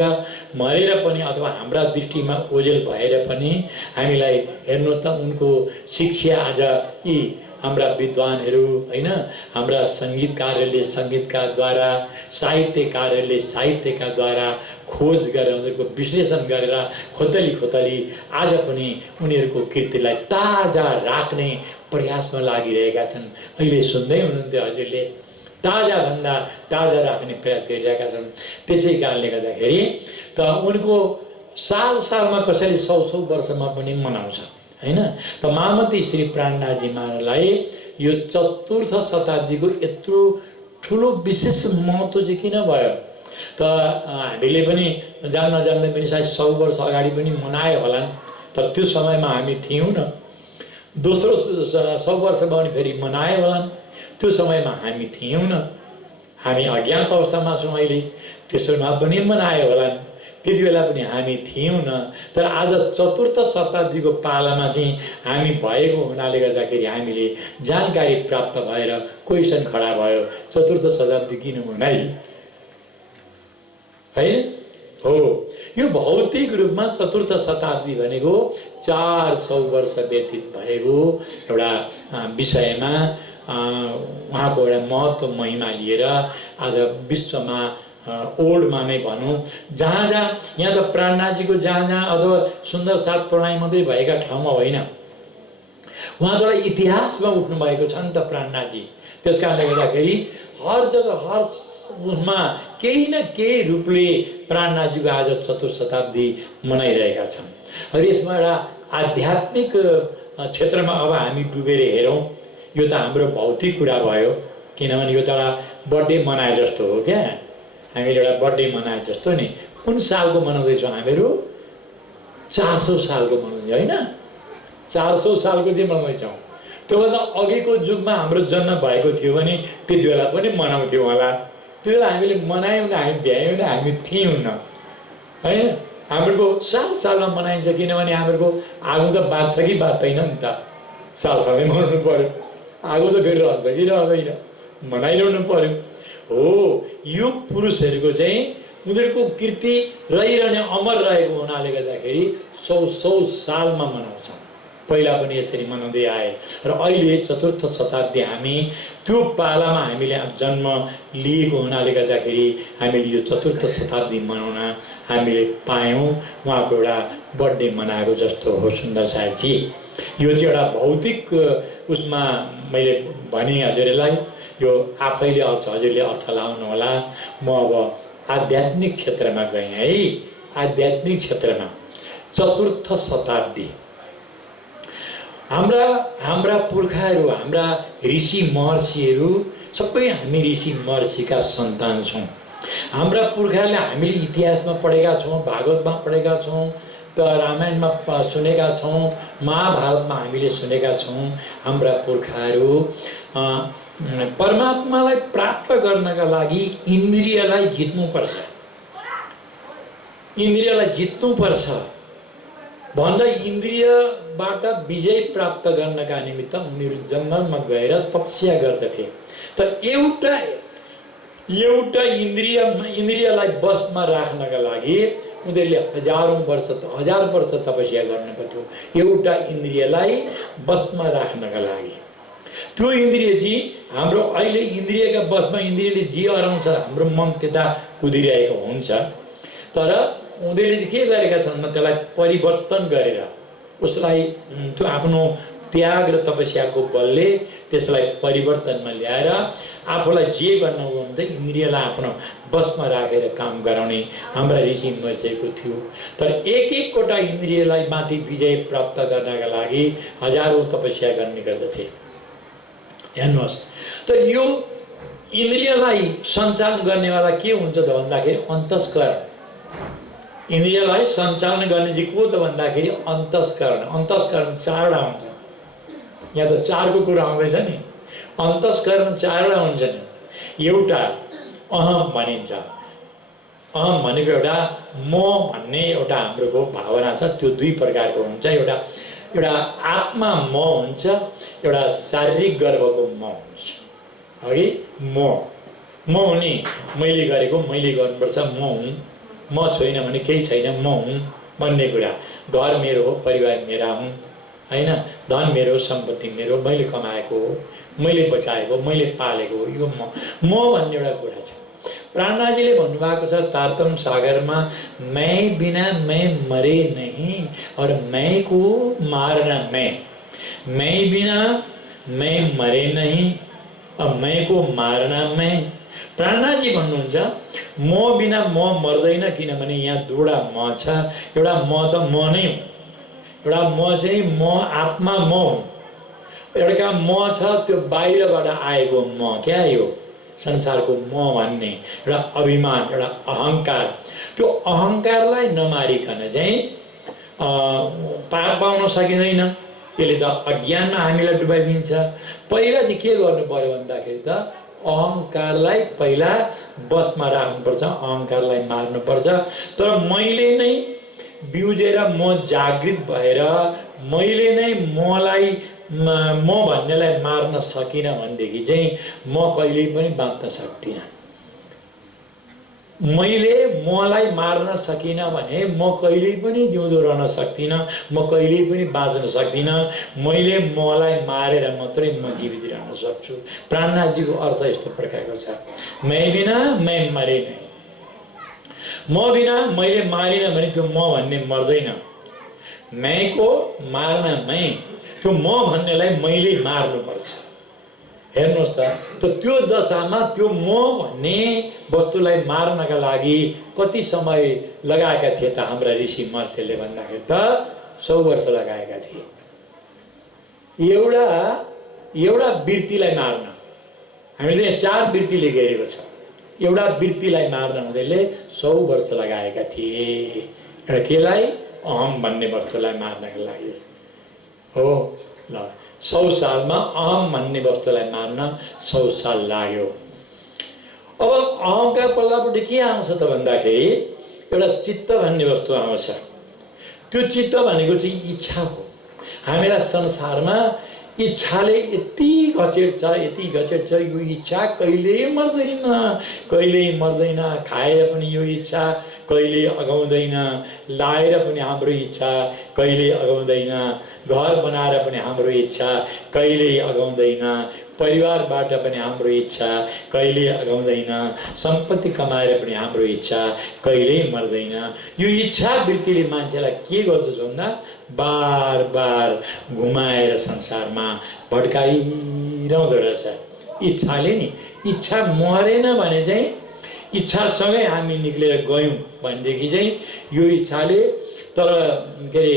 मरेर पनि अथवा हाम्रा दृष्टिमा ओझेल भएर पनि हामीलाई हेर्नु त उनको शिक्षा आज यी हाम्रा विद्वानहरू हैन, हाम्रा सङ्गीतकारहरूले सङ्गीतका द्वारा, साहित्यकारहरूले साहित्यका द्वारा खोज गरेर उनीहरूको विश्लेषण गरेर खोतली आज पनि उनीहरूको कीर्तिलाई ताजा राख्ने प्रयासमा लागिरहेका छन्। अहिले सुन्दै हुनुहुन्थ्यो हजुरले, ताजाभन्दा ताजा राख्ने प्रयास गरिरहेका छन्। त्यसै कारणले गर्दाखेरि त उनको सालमा कसैले 100 वर्षमा पनि मनाउँछ हैन। त महामती श्री प्राणनाथजी महाराजलाई यो चतुर्थ शताब्दीको यत्रो ठुलो विशेष महत्त्व चाहिँ किन भयो त हामीले पनि जान्दै पनि सायद 100 वर्ष अगाडि पनि मनायो होला। तर त्यो समयमा हामी थियौँ न। दोस्रो 100 वर्षमा पनि फेरि मनायो होला। त्यो समयमा हामी थियौँ न। हामी अज्ञात अवस्थामा छौँ अहिले, त्यसोमा पनि मनायो होला। त्यति बेला पनि हामी थियौँ न। तर आज चतुर्थ शताब्दीको पालामा चाहिँ हामी भएको हुनाले गर्दाखेरि हामीले जानकारी प्राप्त भएर क्वेसन खडा भयो, चतुर्थ शताब्दी किन हुन् है? होइन हो, यो भौतिक रूपमा चतुर्थ शताब्दी भनेको 400 वर्ष व्यतीत भएको एउटा विषयमा उहाँको एउटा महत्त्व महिमा लिएर आज विश्वमा ओल्डमा नै भनौँ, जहाँ जहाँ यहाँ त प्राणनाथजीको जहाँ जहाँ अथवा सुन्दर साथ प्रणय मात्रै भएका ठाउँमा होइन, उहाँ त एउटा इतिहासमा उठ्नु भएको छ नि त प्राणनाथजी। त्यस कारणले गर्दाखेरि हर जग्गा हर उसमा केही न केही रूपले प्राणनाथजीको आज चतुर्थ शताब्दी मनाइरहेका छन्। र यसमा एउटा आध्यात्मिक क्षेत्रमा अब हामी डुबेर हेरौँ, यो त हाम्रो भौतिक कुरा भयो, किनभने यो त एउटा बर्थडे मनाए जस्तो हो क्या, हामीले एउटा बर्थडे मनाए जस्तो नि। कुन सालको मनाउँदैछौँ हामीहरू? 400 सालको मनाउँदै होइन, 400 सालको चाहिँ मनाउँदैछौँ। त्योभन्दा अघिको युगमा हाम्रो जन्म भएको थियो भने त्यति बेला पनि मनाउँथ्यौँ होला। त्यो बेला हामीले मनायौँ न, हामी भ्यायौँ न, हामी थियौँ न होइन। हाम्रो साल सालमा मनाइन्छ, किनभने हाम्रो आगो त बाँच्छ कि बाँच्दैन नि त, साल सालमै मनाउनु पर्यो। आगो त फेरि रहन्छ कि रहँदैन, मनाइरहनु पर्यो। हो, यो पुरुषहरूको चाहिँ उनीहरूको कृति रहिरहने अमर रहेको हुनाले गर्दाखेरि 100 सालमा मनाउँछ। पहिला पनि यसरी मनाउँदै आए र अहिले चतुर्थ शताब्दी हामी त्यो पालामा हामीले जन्म लिएको हुनाले गर्दाखेरि हामीले यो चतुर्थ शताब्दी मनाउन हामीले पायौँ। उहाँको एउटा बर्थडे मनाएको जस्तो हो सुन्दर साथी। यो चाहिँ एउटा भौतिक उसमा मैले भने हजुरलाई, यो आफैले हजुरले अर्थ लाउनु होला। म अब आध्यात्मिक क्षेत्रमा गएँ है। आध्यात्मिक क्षेत्रमा चतुर्थ शताब्दी हाम्रा पुर्खाहरू, हाम्रा ऋषि महर्षिहरू सबै हामी ऋषि महर्षिका सन्तान छौँ। हाम्रा पुर्खाहरूले हामीले इतिहासमा पढेका छौँ, भागवतमा पढेका छौँ, रामायणमा सुनेका छौँ, महाभारतमा हामीले सुनेका छौँ। हाम्रा पुर्खाहरू परमात्मालाई प्राप्त गर्नका लागि इन्द्रियलाई जित्नुपर्छ, इन्द्रियलाई जित्नुपर्छ भन्दा इन्द्रियबाट विजय प्राप्त गर्नका निमित्त उनीहरू जङ्गलमा गएर तपस्या गर्दथे। तर एउटा इन्द्रियलाई बसमा राख्नका लागि उनीहरूले हजार वर्ष तपस्या गर्नुपर्थ्यो, एउटा इन्द्रियलाई बसमा राख्नका लागि। त्यो इन्द्रिय चाहिँ हाम्रो अहिले इन्द्रियका बसमा इन्द्रियले जे हराउँछ हाम्रो मन त्यता कुदिरहेको हुन्छ। तर उनीहरूले चाहिँ के गरेका छन् भने त्यसलाई परिवर्तन गरेर उसलाई त्यो आफ्नो त्याग र तपस्याको बलले त्यसलाई परिवर्तनमा ल्याएर आफूलाई जे गर्न हुन्छ इन्द्रियलाई आफ्नो बसमा राखेर काम गराउने हाम्रा ऋषि महर्षिको थियो। तर एक एकवटा इन्द्रियलाई माथि विजय प्राप्त गर्नका लागि हजारौँ तपस्या गर्ने गर्दथे। हेर्नुहोस्, त यो इन्द्रियलाई सञ्चालन गर्नेवाला के हुन्छ त भन्दाखेरि अन्तस्करण। इन्द्रियलाई सञ्चालन गर्ने चाहिँ को त भन्दाखेरि अन्तस्करण। अन्तस्करण 4वटा हुन्छ, यहाँ त 4को कुरा आउँदैछ नि। अन्तस्करण 4वटा हुन्छन्। एउटा अहम भनिन्छ, अहम भनेको एउटा म भन्ने एउटा हाम्रो भावना छ, त्यो 2 प्रकारको हुन्छ। एउटा आत्मा म हुन्छ, एउटा शारीरिक गर्भको म हुन्छ। अघि म हुने, मैले गरेको मैले गर्नुपर्छ, म हुँ, म छैन भने केही छैन, म हुँ भन्ने कुरा। घर मेरो हो, परिवार मेरा हुँ होइन, धन मेरो, सम्पत्ति मेरो, मैले कमाएको हो, मैले बचाएको, मैले पालेको हो, यो म भन्ने एउटा कुरा छ। प्राणनाथजीले भन्नुभएको छ तारतम सागरमा, मैं बिना मैं मरे नहीं और मैं को मारना मैं बिना मैं मरे नहीं और मैं को मारना मैं। प्राणनाथजी भन्नुहुन्छ म बिना म मर्दैन, किनभने यहाँ 2वटा म छ। एउटा म त म नै हुँ, एउटा म चाहिँ म आत्मा म हुँ, एउटा म छ त्यो बाहिरबाट आएको म, क्या यो संसारको म भन्ने एउटा अभिमान, एउटा अहङ्कार। त्यो अहङ्कारलाई नमारिकन चाहिँ पार पाउन सकिँदैन। यसले त अज्ञानमा हामीलाई डुबाइदिन्छ। पहिला चाहिँ के गर्नु पर्यो भन्दाखेरि त अहङ्कारलाई पहिला बसमा राख्नुपर्छ, अहङ्कारलाई मार्नुपर्छ। तर मैले नै बिउजेर म जागृत भएर मैले नै मलाई म भन्नेलाई मार्न सकिनँ भनेदेखि चाहिँ म कहिल्यै पनि बाँच्न सक्दिनँ। मैले मलाई मार्न सकिनँ भने म कहिल्यै पनि जिउँदो रहन सक्दिनँ, म कहिल्यै पनि बाँच्न सक्दिनँ। मैले मलाई मारेर मात्रै म जीवित रहन सक्छु। प्राणनाथजीको अर्थ यस्तो प्रकारको छ, मै बिना मै मरे नै। म बिना मैले मारिनँ भने त्यो म भन्ने मर्दैन। मैको मार्न मै, त्यो म भन्नेलाई मैले मार्नुपर्छ। हेर्नुहोस् त त्यो दशामा त्यो म भन्ने वस्तुलाई मार्नका लागि कति समय लगाएका थिए त हाम्रा ऋषि महर्षिले भन्दाखेरि त 100 वर्ष लगाएका थिए। एउटा वृत्तिलाई मार्न हामीले 4 वृत्तिले घेरेको छ। एउटा वृत्तिलाई मार्न उनीहरूले 100 वर्ष लगाएका थिए। एउटा केलाई? अहम भन्ने वस्तुलाई मार्नका लागि हो। ल 100 सालमा अहम भन्ने वस्तुलाई मार्न 100 साल लाग्यो। अब अहमका पल्लापट्टि के आउँछ त भन्दाखेरि एउटा चित्त भन्ने वस्तु आउँछ। त्यो चित्त भनेको चाहिँ इच्छा हो। हामीलाई संसारमा इच्छाले यति घचेट छ, यो इच्छा कहिल्यै मर्दैन, कहिल्यै मर्दैन। खाएर पनि यो इच्छा कहिल्यै अगाउँदैन, लाएर पनि हाम्रो इच्छा कहिल्यै अगाउँदैन, घर बनाएर पनि हाम्रो इच्छा कहिल्यै अगाउँदैन, परिवारबाट पनि हाम्रो इच्छा कहिल्यै अगाउँदैन, सम्पत्ति कमाएर पनि हाम्रो इच्छा कहिल्यै मर्दैन। यो इच्छा वृत्तिले मान्छेलाई के गर्दछ भन्दा बार बार घुमाएर संसारमा भड्काइरहँदो रहेछ। इच्छाले नि, इच्छा मरेन भने चाहिँ इच्छासँगै हामी निक्लेर गयौँ भनेदेखि चाहिँ यो इच्छाले तर के अरे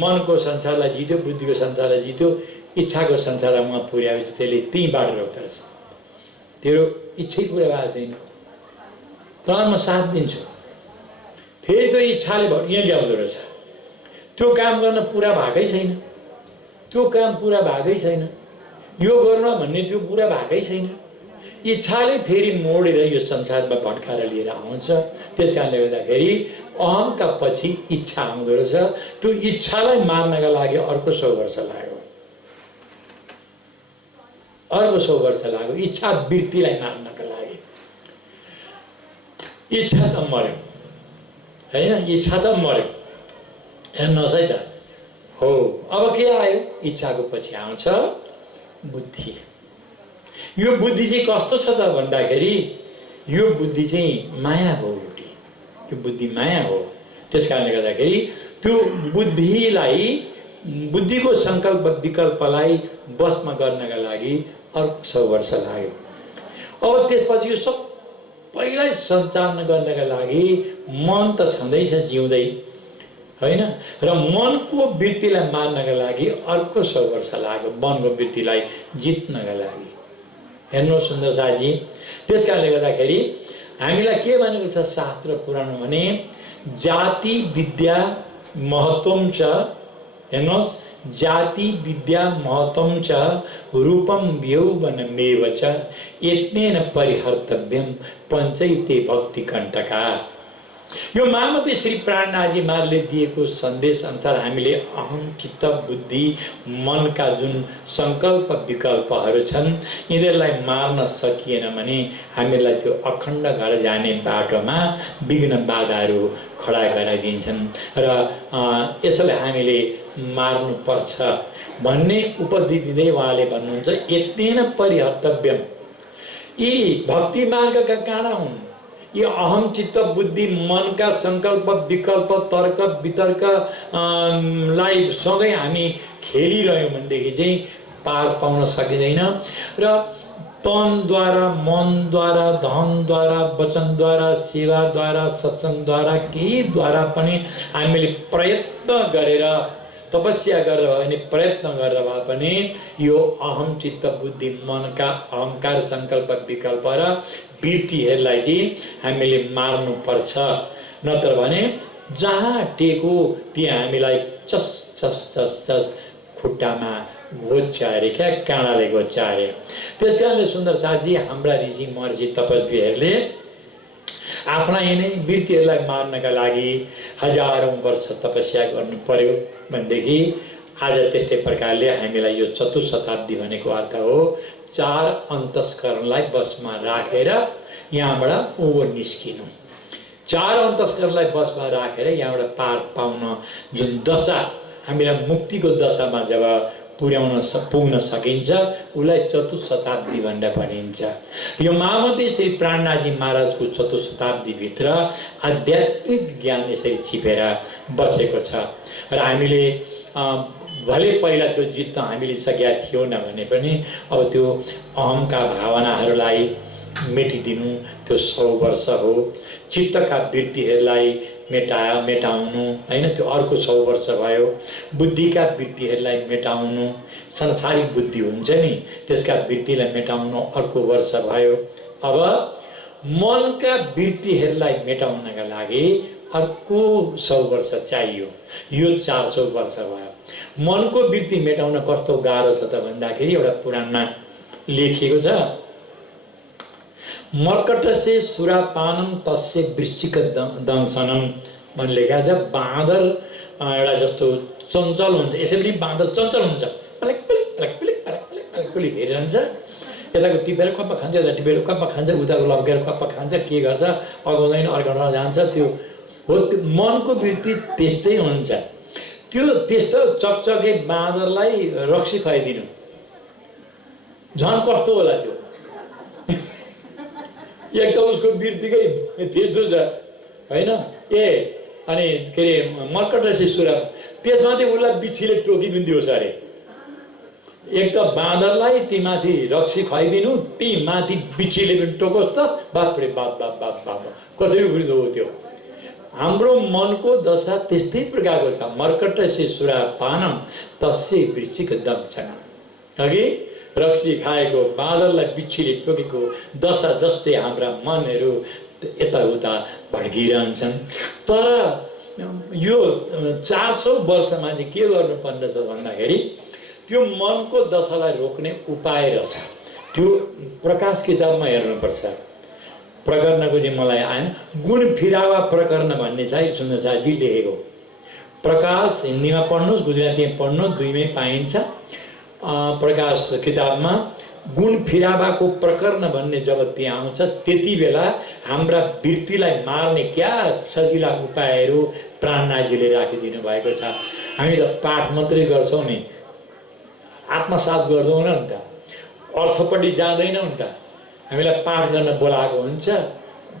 मनको संसारलाई जित्यो, बुद्धिको संसारलाई जित्यो, इच्छाको संसारमा पुर्याएपछि त्यसले त्यहीँ बाटो रोक्दो रहेछ। तेरो इच्छै पुरा भएको छैन, तर म साथ दिन्छु। फेरि त्यो इच्छाले यहाँ ल्याउँदो रहेछ। त्यो काम गर्न पुरा भएकै छैन, त्यो काम पुरा भएकै छैन, यो गर्न भन्ने त्यो पुरा भएकै छैन। इच्छाले फेरि मोडेर यो संसारमा भड्काएर लिएर आउँछ। त्यस कारणले गर्दाखेरि अहमका पछि इच्छा आउँदो रहेछ। त्यो इच्छालाई मार्नका लागि अर्को 100 वर्ष लाग्यो, अर्को 100 वर्ष लाग्यो इच्छा वृत्तिलाई मार्नका लागि। इच्छा त मर्यो होइन, इच्छा त मर्यो। हेर्नुहोस् है त, हो अब के आयो? इच्छाको पछि आउँछ बुद्धि। यो बुद्धि चाहिँ कस्तो छ त भन्दाखेरि यो बुद्धि चाहिँ माया हो एउटी, यो बुद्धि माया हो। त्यस कारणले गर्दाखेरि त्यो बुद्धिलाई, बुद्धिको सङ्कल्प विकल्पलाई बसमा गर्नका लागि अर्को 100 वर्ष लाग्यो। अब त्यसपछि यो सबैलाई सञ्चालन गर्नका लागि मन त छँदैछ जिउँदै होइन, र मनको वृत्तिलाई मार्नका लागि अर्को 100 वर्ष लाग्यो मनको वृत्तिलाई जित्नका लागि। हेर्नु सुन्दर साथी, त्यस कारणले गर्दाखेरि हामीलाई के भनेको छ शास्त्र पुराण भने जाति विद्या महत्त्वम च, हेर्नुहोस्, जाति विद्या महत्त्वम च रूपम यौवनमेव च यत्नेन परिहर्तव्यम पञ्चैते भक्ति कण्टका। यो महामती श्री प्राणनाथजी महाराजले दिएको सन्देश अनुसार हामीले अहम चित्त बुद्धि मनका जुन सङ्कल्प विकल्पहरू छन् यिनीहरूलाई मार्न सकिएन भने हामीलाई त्यो अखण्ड घर जाने बाटोमा विघ्न बाधाहरू खडा गराइदिन्छन् र यसलाई हामीले मार्नुपर्छ भन्ने उपदेश दिँदै उहाँले भन्नुहुन्छ यत्नेन परिहर्तव्यम। यी भक्ति मार्गका काँडा हुन्। यो अहम चित्त बुद्धि मनका सङ्कल्प विकल्प तर्क वितर्क लाई सँगै हामी खेलिरह्यौँ भनेदेखि चाहिँ पार पाउन सकिँदैन। र तनद्वारा मनद्वारा धनद्वारा वचनद्वारा सेवाद्वारा सत्सङ्गद्वारा केहीद्वारा पनि हामीले प्रयत्न गरेर तपस्या गरेर भए पनि प्रयत्न गरेर भए पनि यो अहम चित्त बुद्धि मनका अहङ्कार सङ्कल्प विकल्प र वृत्तिहरूलाई चाहिँ हामीले मार्नुपर्छ। नत्र भने जहाँ टेको त्यहाँ हामीलाई चस चस चस चस खुट्टामा घोच्यारे क्या काँडाले घोच्यारे। त्यस कारणले सुन्दर साथजी हाम्रा ऋषि महर्षि तपस्वीहरूले आफ्ना यिनै वृत्तिहरूलाई मार्नका लागि हजारौँ वर्ष तपस्या गर्नु पर्यो भनेदेखि आज त्यस्तै प्रकारले हामीलाई यो चतुर्थ शताब्दी भनेको अर्थ हो 4 अन्तस्करणलाई बसमा राखेर यहाँबाट उँभो निस्किनु। 4 अन्तस्करणलाई बसमा राखेर यहाँबाट पार पाउन जुन दशा हामीलाई मुक्तिको दशामा जब पुग्न सकिन्छ उसलाई चतुर्थ शताब्दी भनेर भनिन्छ। यो महामती श्री प्राणनाथजी महाराजको चतुर्थ शताब्दीभित्र आध्यात्मिक ज्ञान यसरी छिपेर बसेको छ र हामीले भले पहिला त्यो जित्न हामीले सकेका थियौँ न भने पनि अब त्यो अहमका भावनाहरूलाई मेटिदिनु त्यो 100 वर्ष हो। चित्तका वृत्तिहरूलाई मेटाउनु हैन त्यो अर्को 100 वर्ष भयो। बुद्धिका वृत्तिहरूलाई मेटाउनु संसारिक बुद्धि हुन्छ नि त्यसका वृत्तिलाई मेटाउनु अर्को वर्ष भयो। अब मनका वृत्तिहरूलाई मेटाउनका लागि अर्को 100 वर्ष चाहियो। यो 400 वर्ष भयो। मनको वृत्ति मेटाउन कस्तो गाह्रो छ त भन्दाखेरि एउटा पुराणमा लेखिएको छ मर्कटसे सुरापानम तस्य वृश्चिक दंशनम भन्ने लेखा छ। बाँदर एउटा जस्तो चञ्चल हुन्छ यसै पनि बाँदर चञ्चल हुन्छ पलक पलक पलक पलक पलक पलक पलक पलक हेरिरहन्छ यताको टिपेर कप्पा खान्छ यता टिपेर कप्पा खान्छ उताको लम्केर कप्पा खान्छ के गर्छ अगाउँदैन अर्काउन जान्छ। त्यो हो मनको वृत्ति त्यस्तै हुन्छ। त्यो त्यस्तो चकचके बाँदरलाई रक्सी खुवाइदिनु झन् कस्तो होला त्यो एक त उसको वृत्तिकै त्यस्तो छ हैन अनि के अरे मर्कटसे सुरा त्यसमाथि उसलाई बिच्छीले टोकिदिन्थ्योस् अरे। एक त बाँदरलाई ती माथि रक्सी खुवाइदिनु ती माथि बिच्छीले पनि टोकोस् त बापरे बाप बाप बाप बाप कसरी उफ्रिँदो हो त्यो। हाम्रो मनको दशा त्यस्तै प्रकारको छ। मर्कटसे सुरापानम तस्य वृश्चिक दंशनम अघि रक्सी खाएको बाँदरलाई बिच्छीले टोकेको दशा जस्तै हाम्रा मनहरू यताउता भड्किरहन्छन्। तर यो 400 वर्षमा चाहिँ के गर्नुपर्दछ भन्दाखेरि त्यो मनको दशालाई रोक्ने उपाय रहेछ। त्यो प्रकाश किताबमा हेर्नुपर्छ। प्रकरणको चाहिँ मलाई आएन गुण फिरावा प्रकरण भन्ने छ सुन्दर साथी लेखेको। प्रकाश हिन्दीमा पढ्नुहोस् गुजरातीमा पढ्नुहोस् दुईमै पाइन्छ। प्रकाश किताबमा गुण फिरावाको प्रकरण भन्ने जब त्यहाँ आउँछ त्यति बेला हाम्रा वृत्तिलाई मार्ने क्या सजिला उपायहरू प्राणनाथजीले राखिदिनु भएको छ। हामी त पाठ मात्रै गर्छौँ नि आत्मसात गर्दैनौँ नि त अर्थपट्टि जाँदैनौँ नि त। हामीलाई पाठ गर्न बोलाएको हुन्छ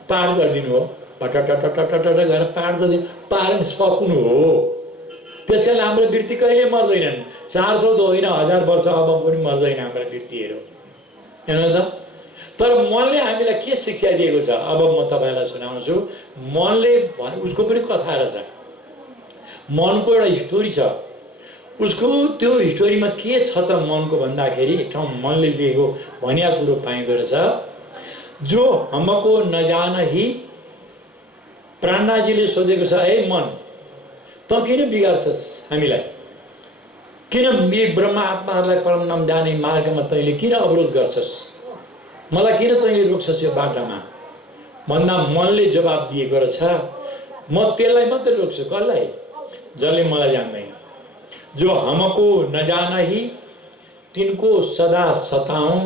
पाठ गरिदिनु हो टटटटटटट गरेर पाठ गरिदिनु पाठ सक्नु हो। त्यस कारण हाम्रो वृत्ति कहिले मर्दैनन्। 400 त होइन 1000 वर्ष अब पनि मर्दैन हाम्रा वृत्तिहरू हेर्नुहोस् त। तर मनले हामीलाई के शिक्षा दिएको छ अब म तपाईँलाई सुनाउँछु। मनले उसको पनि कथा रहेछ। मनको एउटा हिस्टोरी छ। उसको त्यो हिस्टोरीमा के छ त मनको भन्दाखेरि एक ठाउँ मनले लेखेको भनिया कुरो पाइँदो रहेछ जो हमको नजान ही प्राणनाथजीले सोधेको छ ए मन त किन बिगार्छस् हामीलाई किन ब्रह्म आत्माहरूलाई परमधाम जाने मार्गमा तैँले किन अवरोध गर्छस् मलाई किन तैँले रोक्छस् यो बाटोमा भन्दा मनले जवाब दिएको रहेछ म त्यसलाई मात्रै रोक्छु कसलाई जसले मलाई जान्दैन। जो हमको नजान ही तिनको सदा सताऊं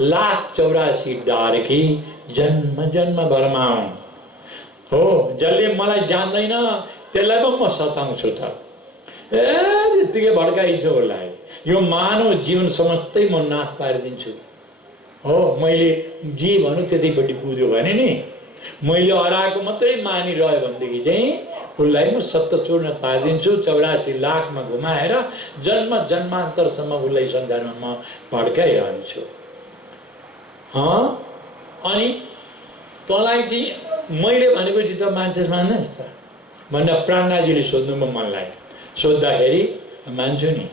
1,84 डार की जन्म जन्म भरमाऊं। हो जसले मलाई जान्दैन त्यसलाई पो म सताउँछु त यत्तिकै भड्काइन्छ उसलाई। यो मानव जीवन समस्तै म नाश पारिदिन्छु। हो मैले जे भन्नु त्यतैपट्टि पुग्यो भने नि मैले हराएको मात्रै मानिरह्यो भनेदेखि चाहिँ उसलाई म सत्य चूर्ण पारिदिन्छु। 84 लाखमा घुमाएर जन्म जन्मान्तरसम्म उसलाई संसारमा म भड्काइरहन्छु। अनि तँलाई चाहिँ मैले भनेपछि त मान्छे मान्दैस् त भनेर प्राणनाथजीले सोध्नुभयो मनलाई। सोद्धाखेरि मान्छु नि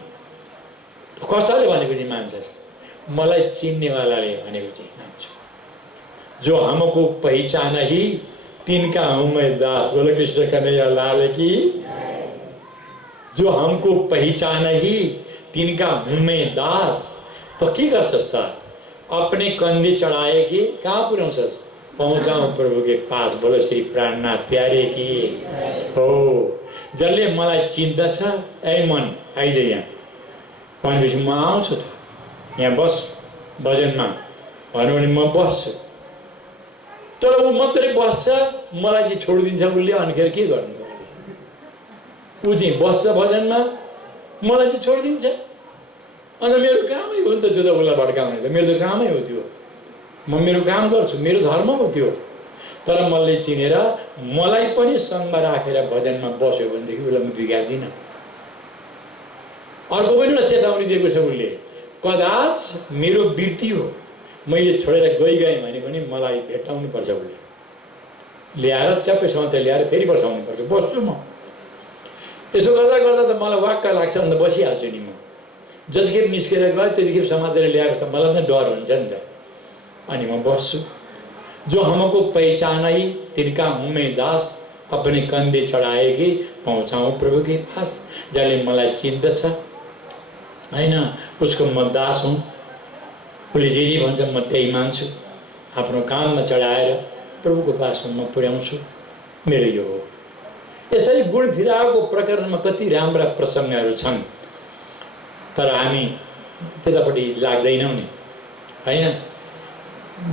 कस्ताले भनेपछि मान्छस् मलाई चिन्नेवालाले भनेपछि मान्छु। जो हमको पहिचान ही तिनका हूँ मैं दास। बोलो कृष्ण कन्हैया लाल की। जो हमको पहिचान ही तिनका मुँहमै दास। त के गर्छस् त? अपने कंधे चढ़ाए कि कहाँ पुर्याउँछस्? पहुँचाऊ प्रभु के पास। बोलो श्री प्राणनाथ प्यारे की हो। जसले मलाई चिन्दछ, ए मन आइज यहाँ भनेपछि म आउँछु त, यहाँ बस भजनमा भन्यो भने म बस्छु। तर ऊ मात्रै बस्छ, मलाई चाहिँ छोडिदिन्छ उसले, अनिखेर के गर्नु? ऊ चाहिँ बस्छ भजनमा, मलाई चाहिँ छोडिदिन्छ। अन्त मेरो कामै हो नि त त्यो, त उसलाई भड्काउने त मेरो त कामै हो त्यो। म मेरो काम गर्छु, मेरो धर्म हो त्यो। तर मैले चिनेर मलाई पनि सङ्गमा राखेर भजनमा बस्यो भनेदेखि उसलाई म बिगार्दिनँ। अर्को पनि चेतावनी दिएको छ उसले, कदाच मेरो वृत्ति हो, मैले छोडेर गएँ भने पनि मलाई भेट्टाउनु पर्छ। उसले ल्याएर च्याप्पैसँग त ल्याएर फेरि बसाउनु पर्छ, बस्छु म। यसो गर्दा गर्दा त मलाई वाक्क लाग्छ, अन्त बसिहाल्छु नि म। जतिखेर निस्केर गयो त्यतिखेर समातेर ल्याएको छ, मलाई त डर हुन्छ नि त, अनि म बस्छु। जो हमको पहचानै तिनका मुँहमै दास, अपने कंधे चढ़ाए कि पहुँचाऊँ प्रभु के पास। जसले मलाई चिन्दछ होइन, उसको म दास हुँ। उसले जे भन्छ म त्यही मान्छु। आफ्नो काममा चढाएर प्रभुको पासमा म पुर्याउँछु। मेरो यो हो। यसरी गुण फिरावको प्रकरणमा कति राम्रा प्रसङ्गहरू छन्, तर हामी त्यतापट्टि लाग्दैनौँ नि, होइन?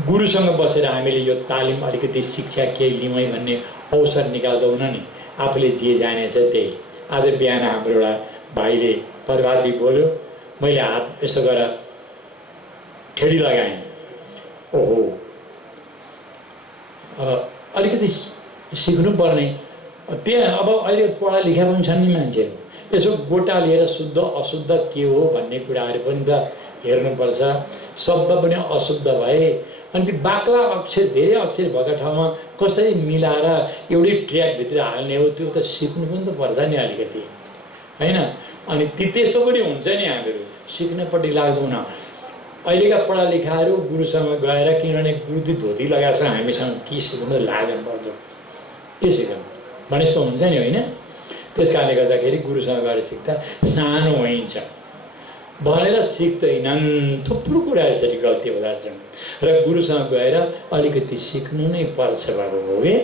गुरुसँग बसेर हामीले यो तालिम अलिकति शिक्षा केही लिउँ है भन्ने अवसर निकाल्दैनौँ नि, आफूले जे जानेछ त्यही। आज बिहान हाम्रो एउटा भाइले प्रभाती बोल्यो, मैले हात यसो गरेर ठेडी लगाएँ। ओहो, अलिकति सिक्नुपर्ने त्यहाँ। अब अहिले पढा लेखा पनि छन् नि मान्छेहरू, यसो गोटा लिएर शुद्ध अशुद्ध के हो भन्ने कुराहरू पनि त हेर्नुपर्छ। शब्द पनि अशुद्ध भए, अनि ती बाक्ला अक्षर, धेरै अक्षर भएका ठाउँमा कसरी मिलाएर एउटै ट्र्याकभित्र हाल्ने हो, त्यो त सिक्नु पनि त पर्छ नि अलिकति, होइन? अनि त्यस्तो पनि हुन्छ नि, हामीहरू सिक्नपट्टि लाग्दैन। अहिलेका पढालेखाहरू गुरुसँग गएर, किनभने गुरु धोती लगाएको छ, हामीसँग के सिक्नु लाज पर्छ, के सिक्नु भने जस्तो हुन्छ नि, होइन? त्यस कारणले गर्दाखेरि गुरुसँग गएर सिक्दा सानो होइन्छ भनेर सिक्दैनन्। थुप्रो कुरा यसरी गल्ती हुँदा छन् र गुरुसँग गएर अलिकति सिक्नु नै पर्छ बाबु हो कि।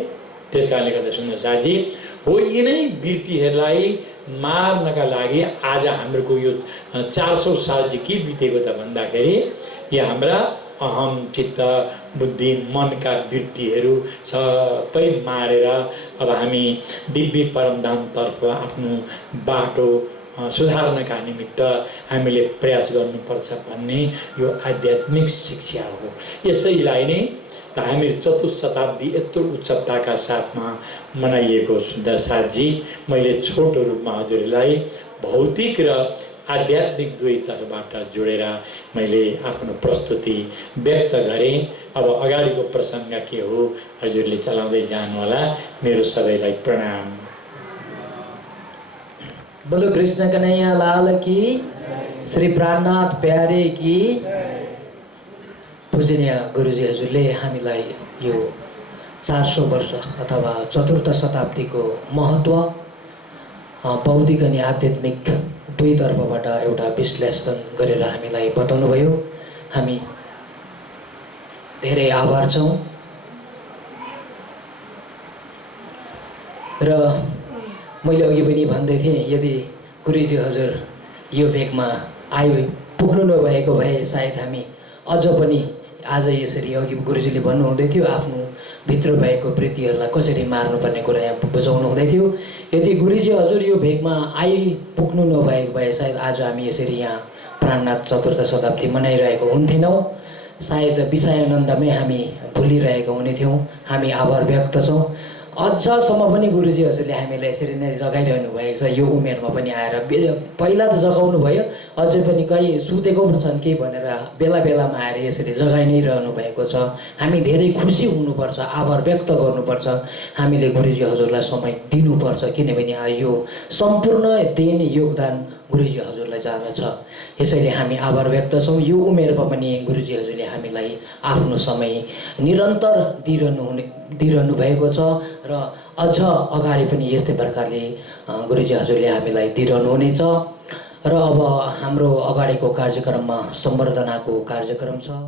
त्यस कारणले गर्दा सुन्नु साथी हो, यिनै वृत्तिहरूलाई मार्नका लागि आज हाम्रो यो 400 साल चाहिँ के बितेको त भन्दाखेरि, यो हाम्रा अहम चित्त बुद्धि मनका वृत्तिहरू सबै मारेर अब हामी दिव्य परमधामतर्फ आफ्नो बाटो सुधार्नका निमित्त हामीले प्रयास गर्नुपर्छ भन्ने यो आध्यात्मिक शिक्षा हो। यसैलाई नै त हामी चतुर्थ शताब्दी यत्रो उच्चताका साथमा मनाइएको सुन्दर साथजी, मैले छोटो रूपमा हजुरलाई भौतिक र आध्यात्मिक दुवै तर्फबाट जोडेर मैले आफ्नो प्रस्तुति व्यक्त गरेँ। अब अगाडिको प्रसङ्ग के हो हजुरले चलाउँदै जानुहोला। मेरो सबैलाई प्रणाम। बोलो कृष्ण कन्हैया लाल की, श्री प्राणनाथ प्यारे की। पूजनीय गुरुजी हजुरले हामीलाई यो 400 वर्ष अथवा चतुर्थ शताब्दीको महत्त्व बौद्धिक अनि आध्यात्मिक दुई तर्फबाट एउटा विश्लेषण गरेर हामीलाई बताउनुभयो। हामी धेरै आभार छौँ। र मैले अघि पनि भन्दै थिएँ, यदि गुरुजी हजुर यो भेगमा पुग्नु नभएको भए सायद हामी अझ पनि आज यसरी, अघि गुरुजीले भन्नुहुँदै थियो आफ्नो भित्र भएको वृत्तिहरूलाई कसरी मार्नुपर्ने कुरा यहाँ बुझाउनु हुँदै थियो। यदि गुरुजी हजुर यो भेगमा आइपुग्नु नभएको भए सायद आज हामी यसरी यहाँ प्राणनाथ चतुर्थ शताब्दी मनाइरहेको हुन्थेनौँ। सायद विषयानन्दमै हामी भुलिरहेको हुने थियौँ। हामी आभार व्यक्त छौँ। अझसम्म पनि गुरुजी हजुरले हामीलाई यसरी नै जगाइरहनु भएको छ। यो उमेरमा पनि आएर पहिला त जगाउनु भयो, अझै पनि कहीँ सुतेको पनि छन् कि भनेर बेला बेलामा आएर यसरी जगाइ नै रहनु भएको छ। हामी धेरै खुसी हुनुपर्छ, आभार व्यक्त गर्नुपर्छ। हामीले गुरुजी हजुरलाई समय दिनुपर्छ, किनभने यो सम्पूर्ण देन योगदान गुरुजी हजुरलाई जाँदछ। यसैले हामी आभार व्यक्त छौँ। यो उमेरमा पनि गुरुजी हजुरले हामीलाई आफ्नो समय निरन्तर दिइरहनु भएको छ र अझ अगाडि पनि यस्तै प्रकारले गुरुजी हजुरले हामीलाई दिइरहनु हुनेछ। र अब हाम्रो अगाडिको कार्यक्रममा सम्बर्धनाको कार्यक्रम छ।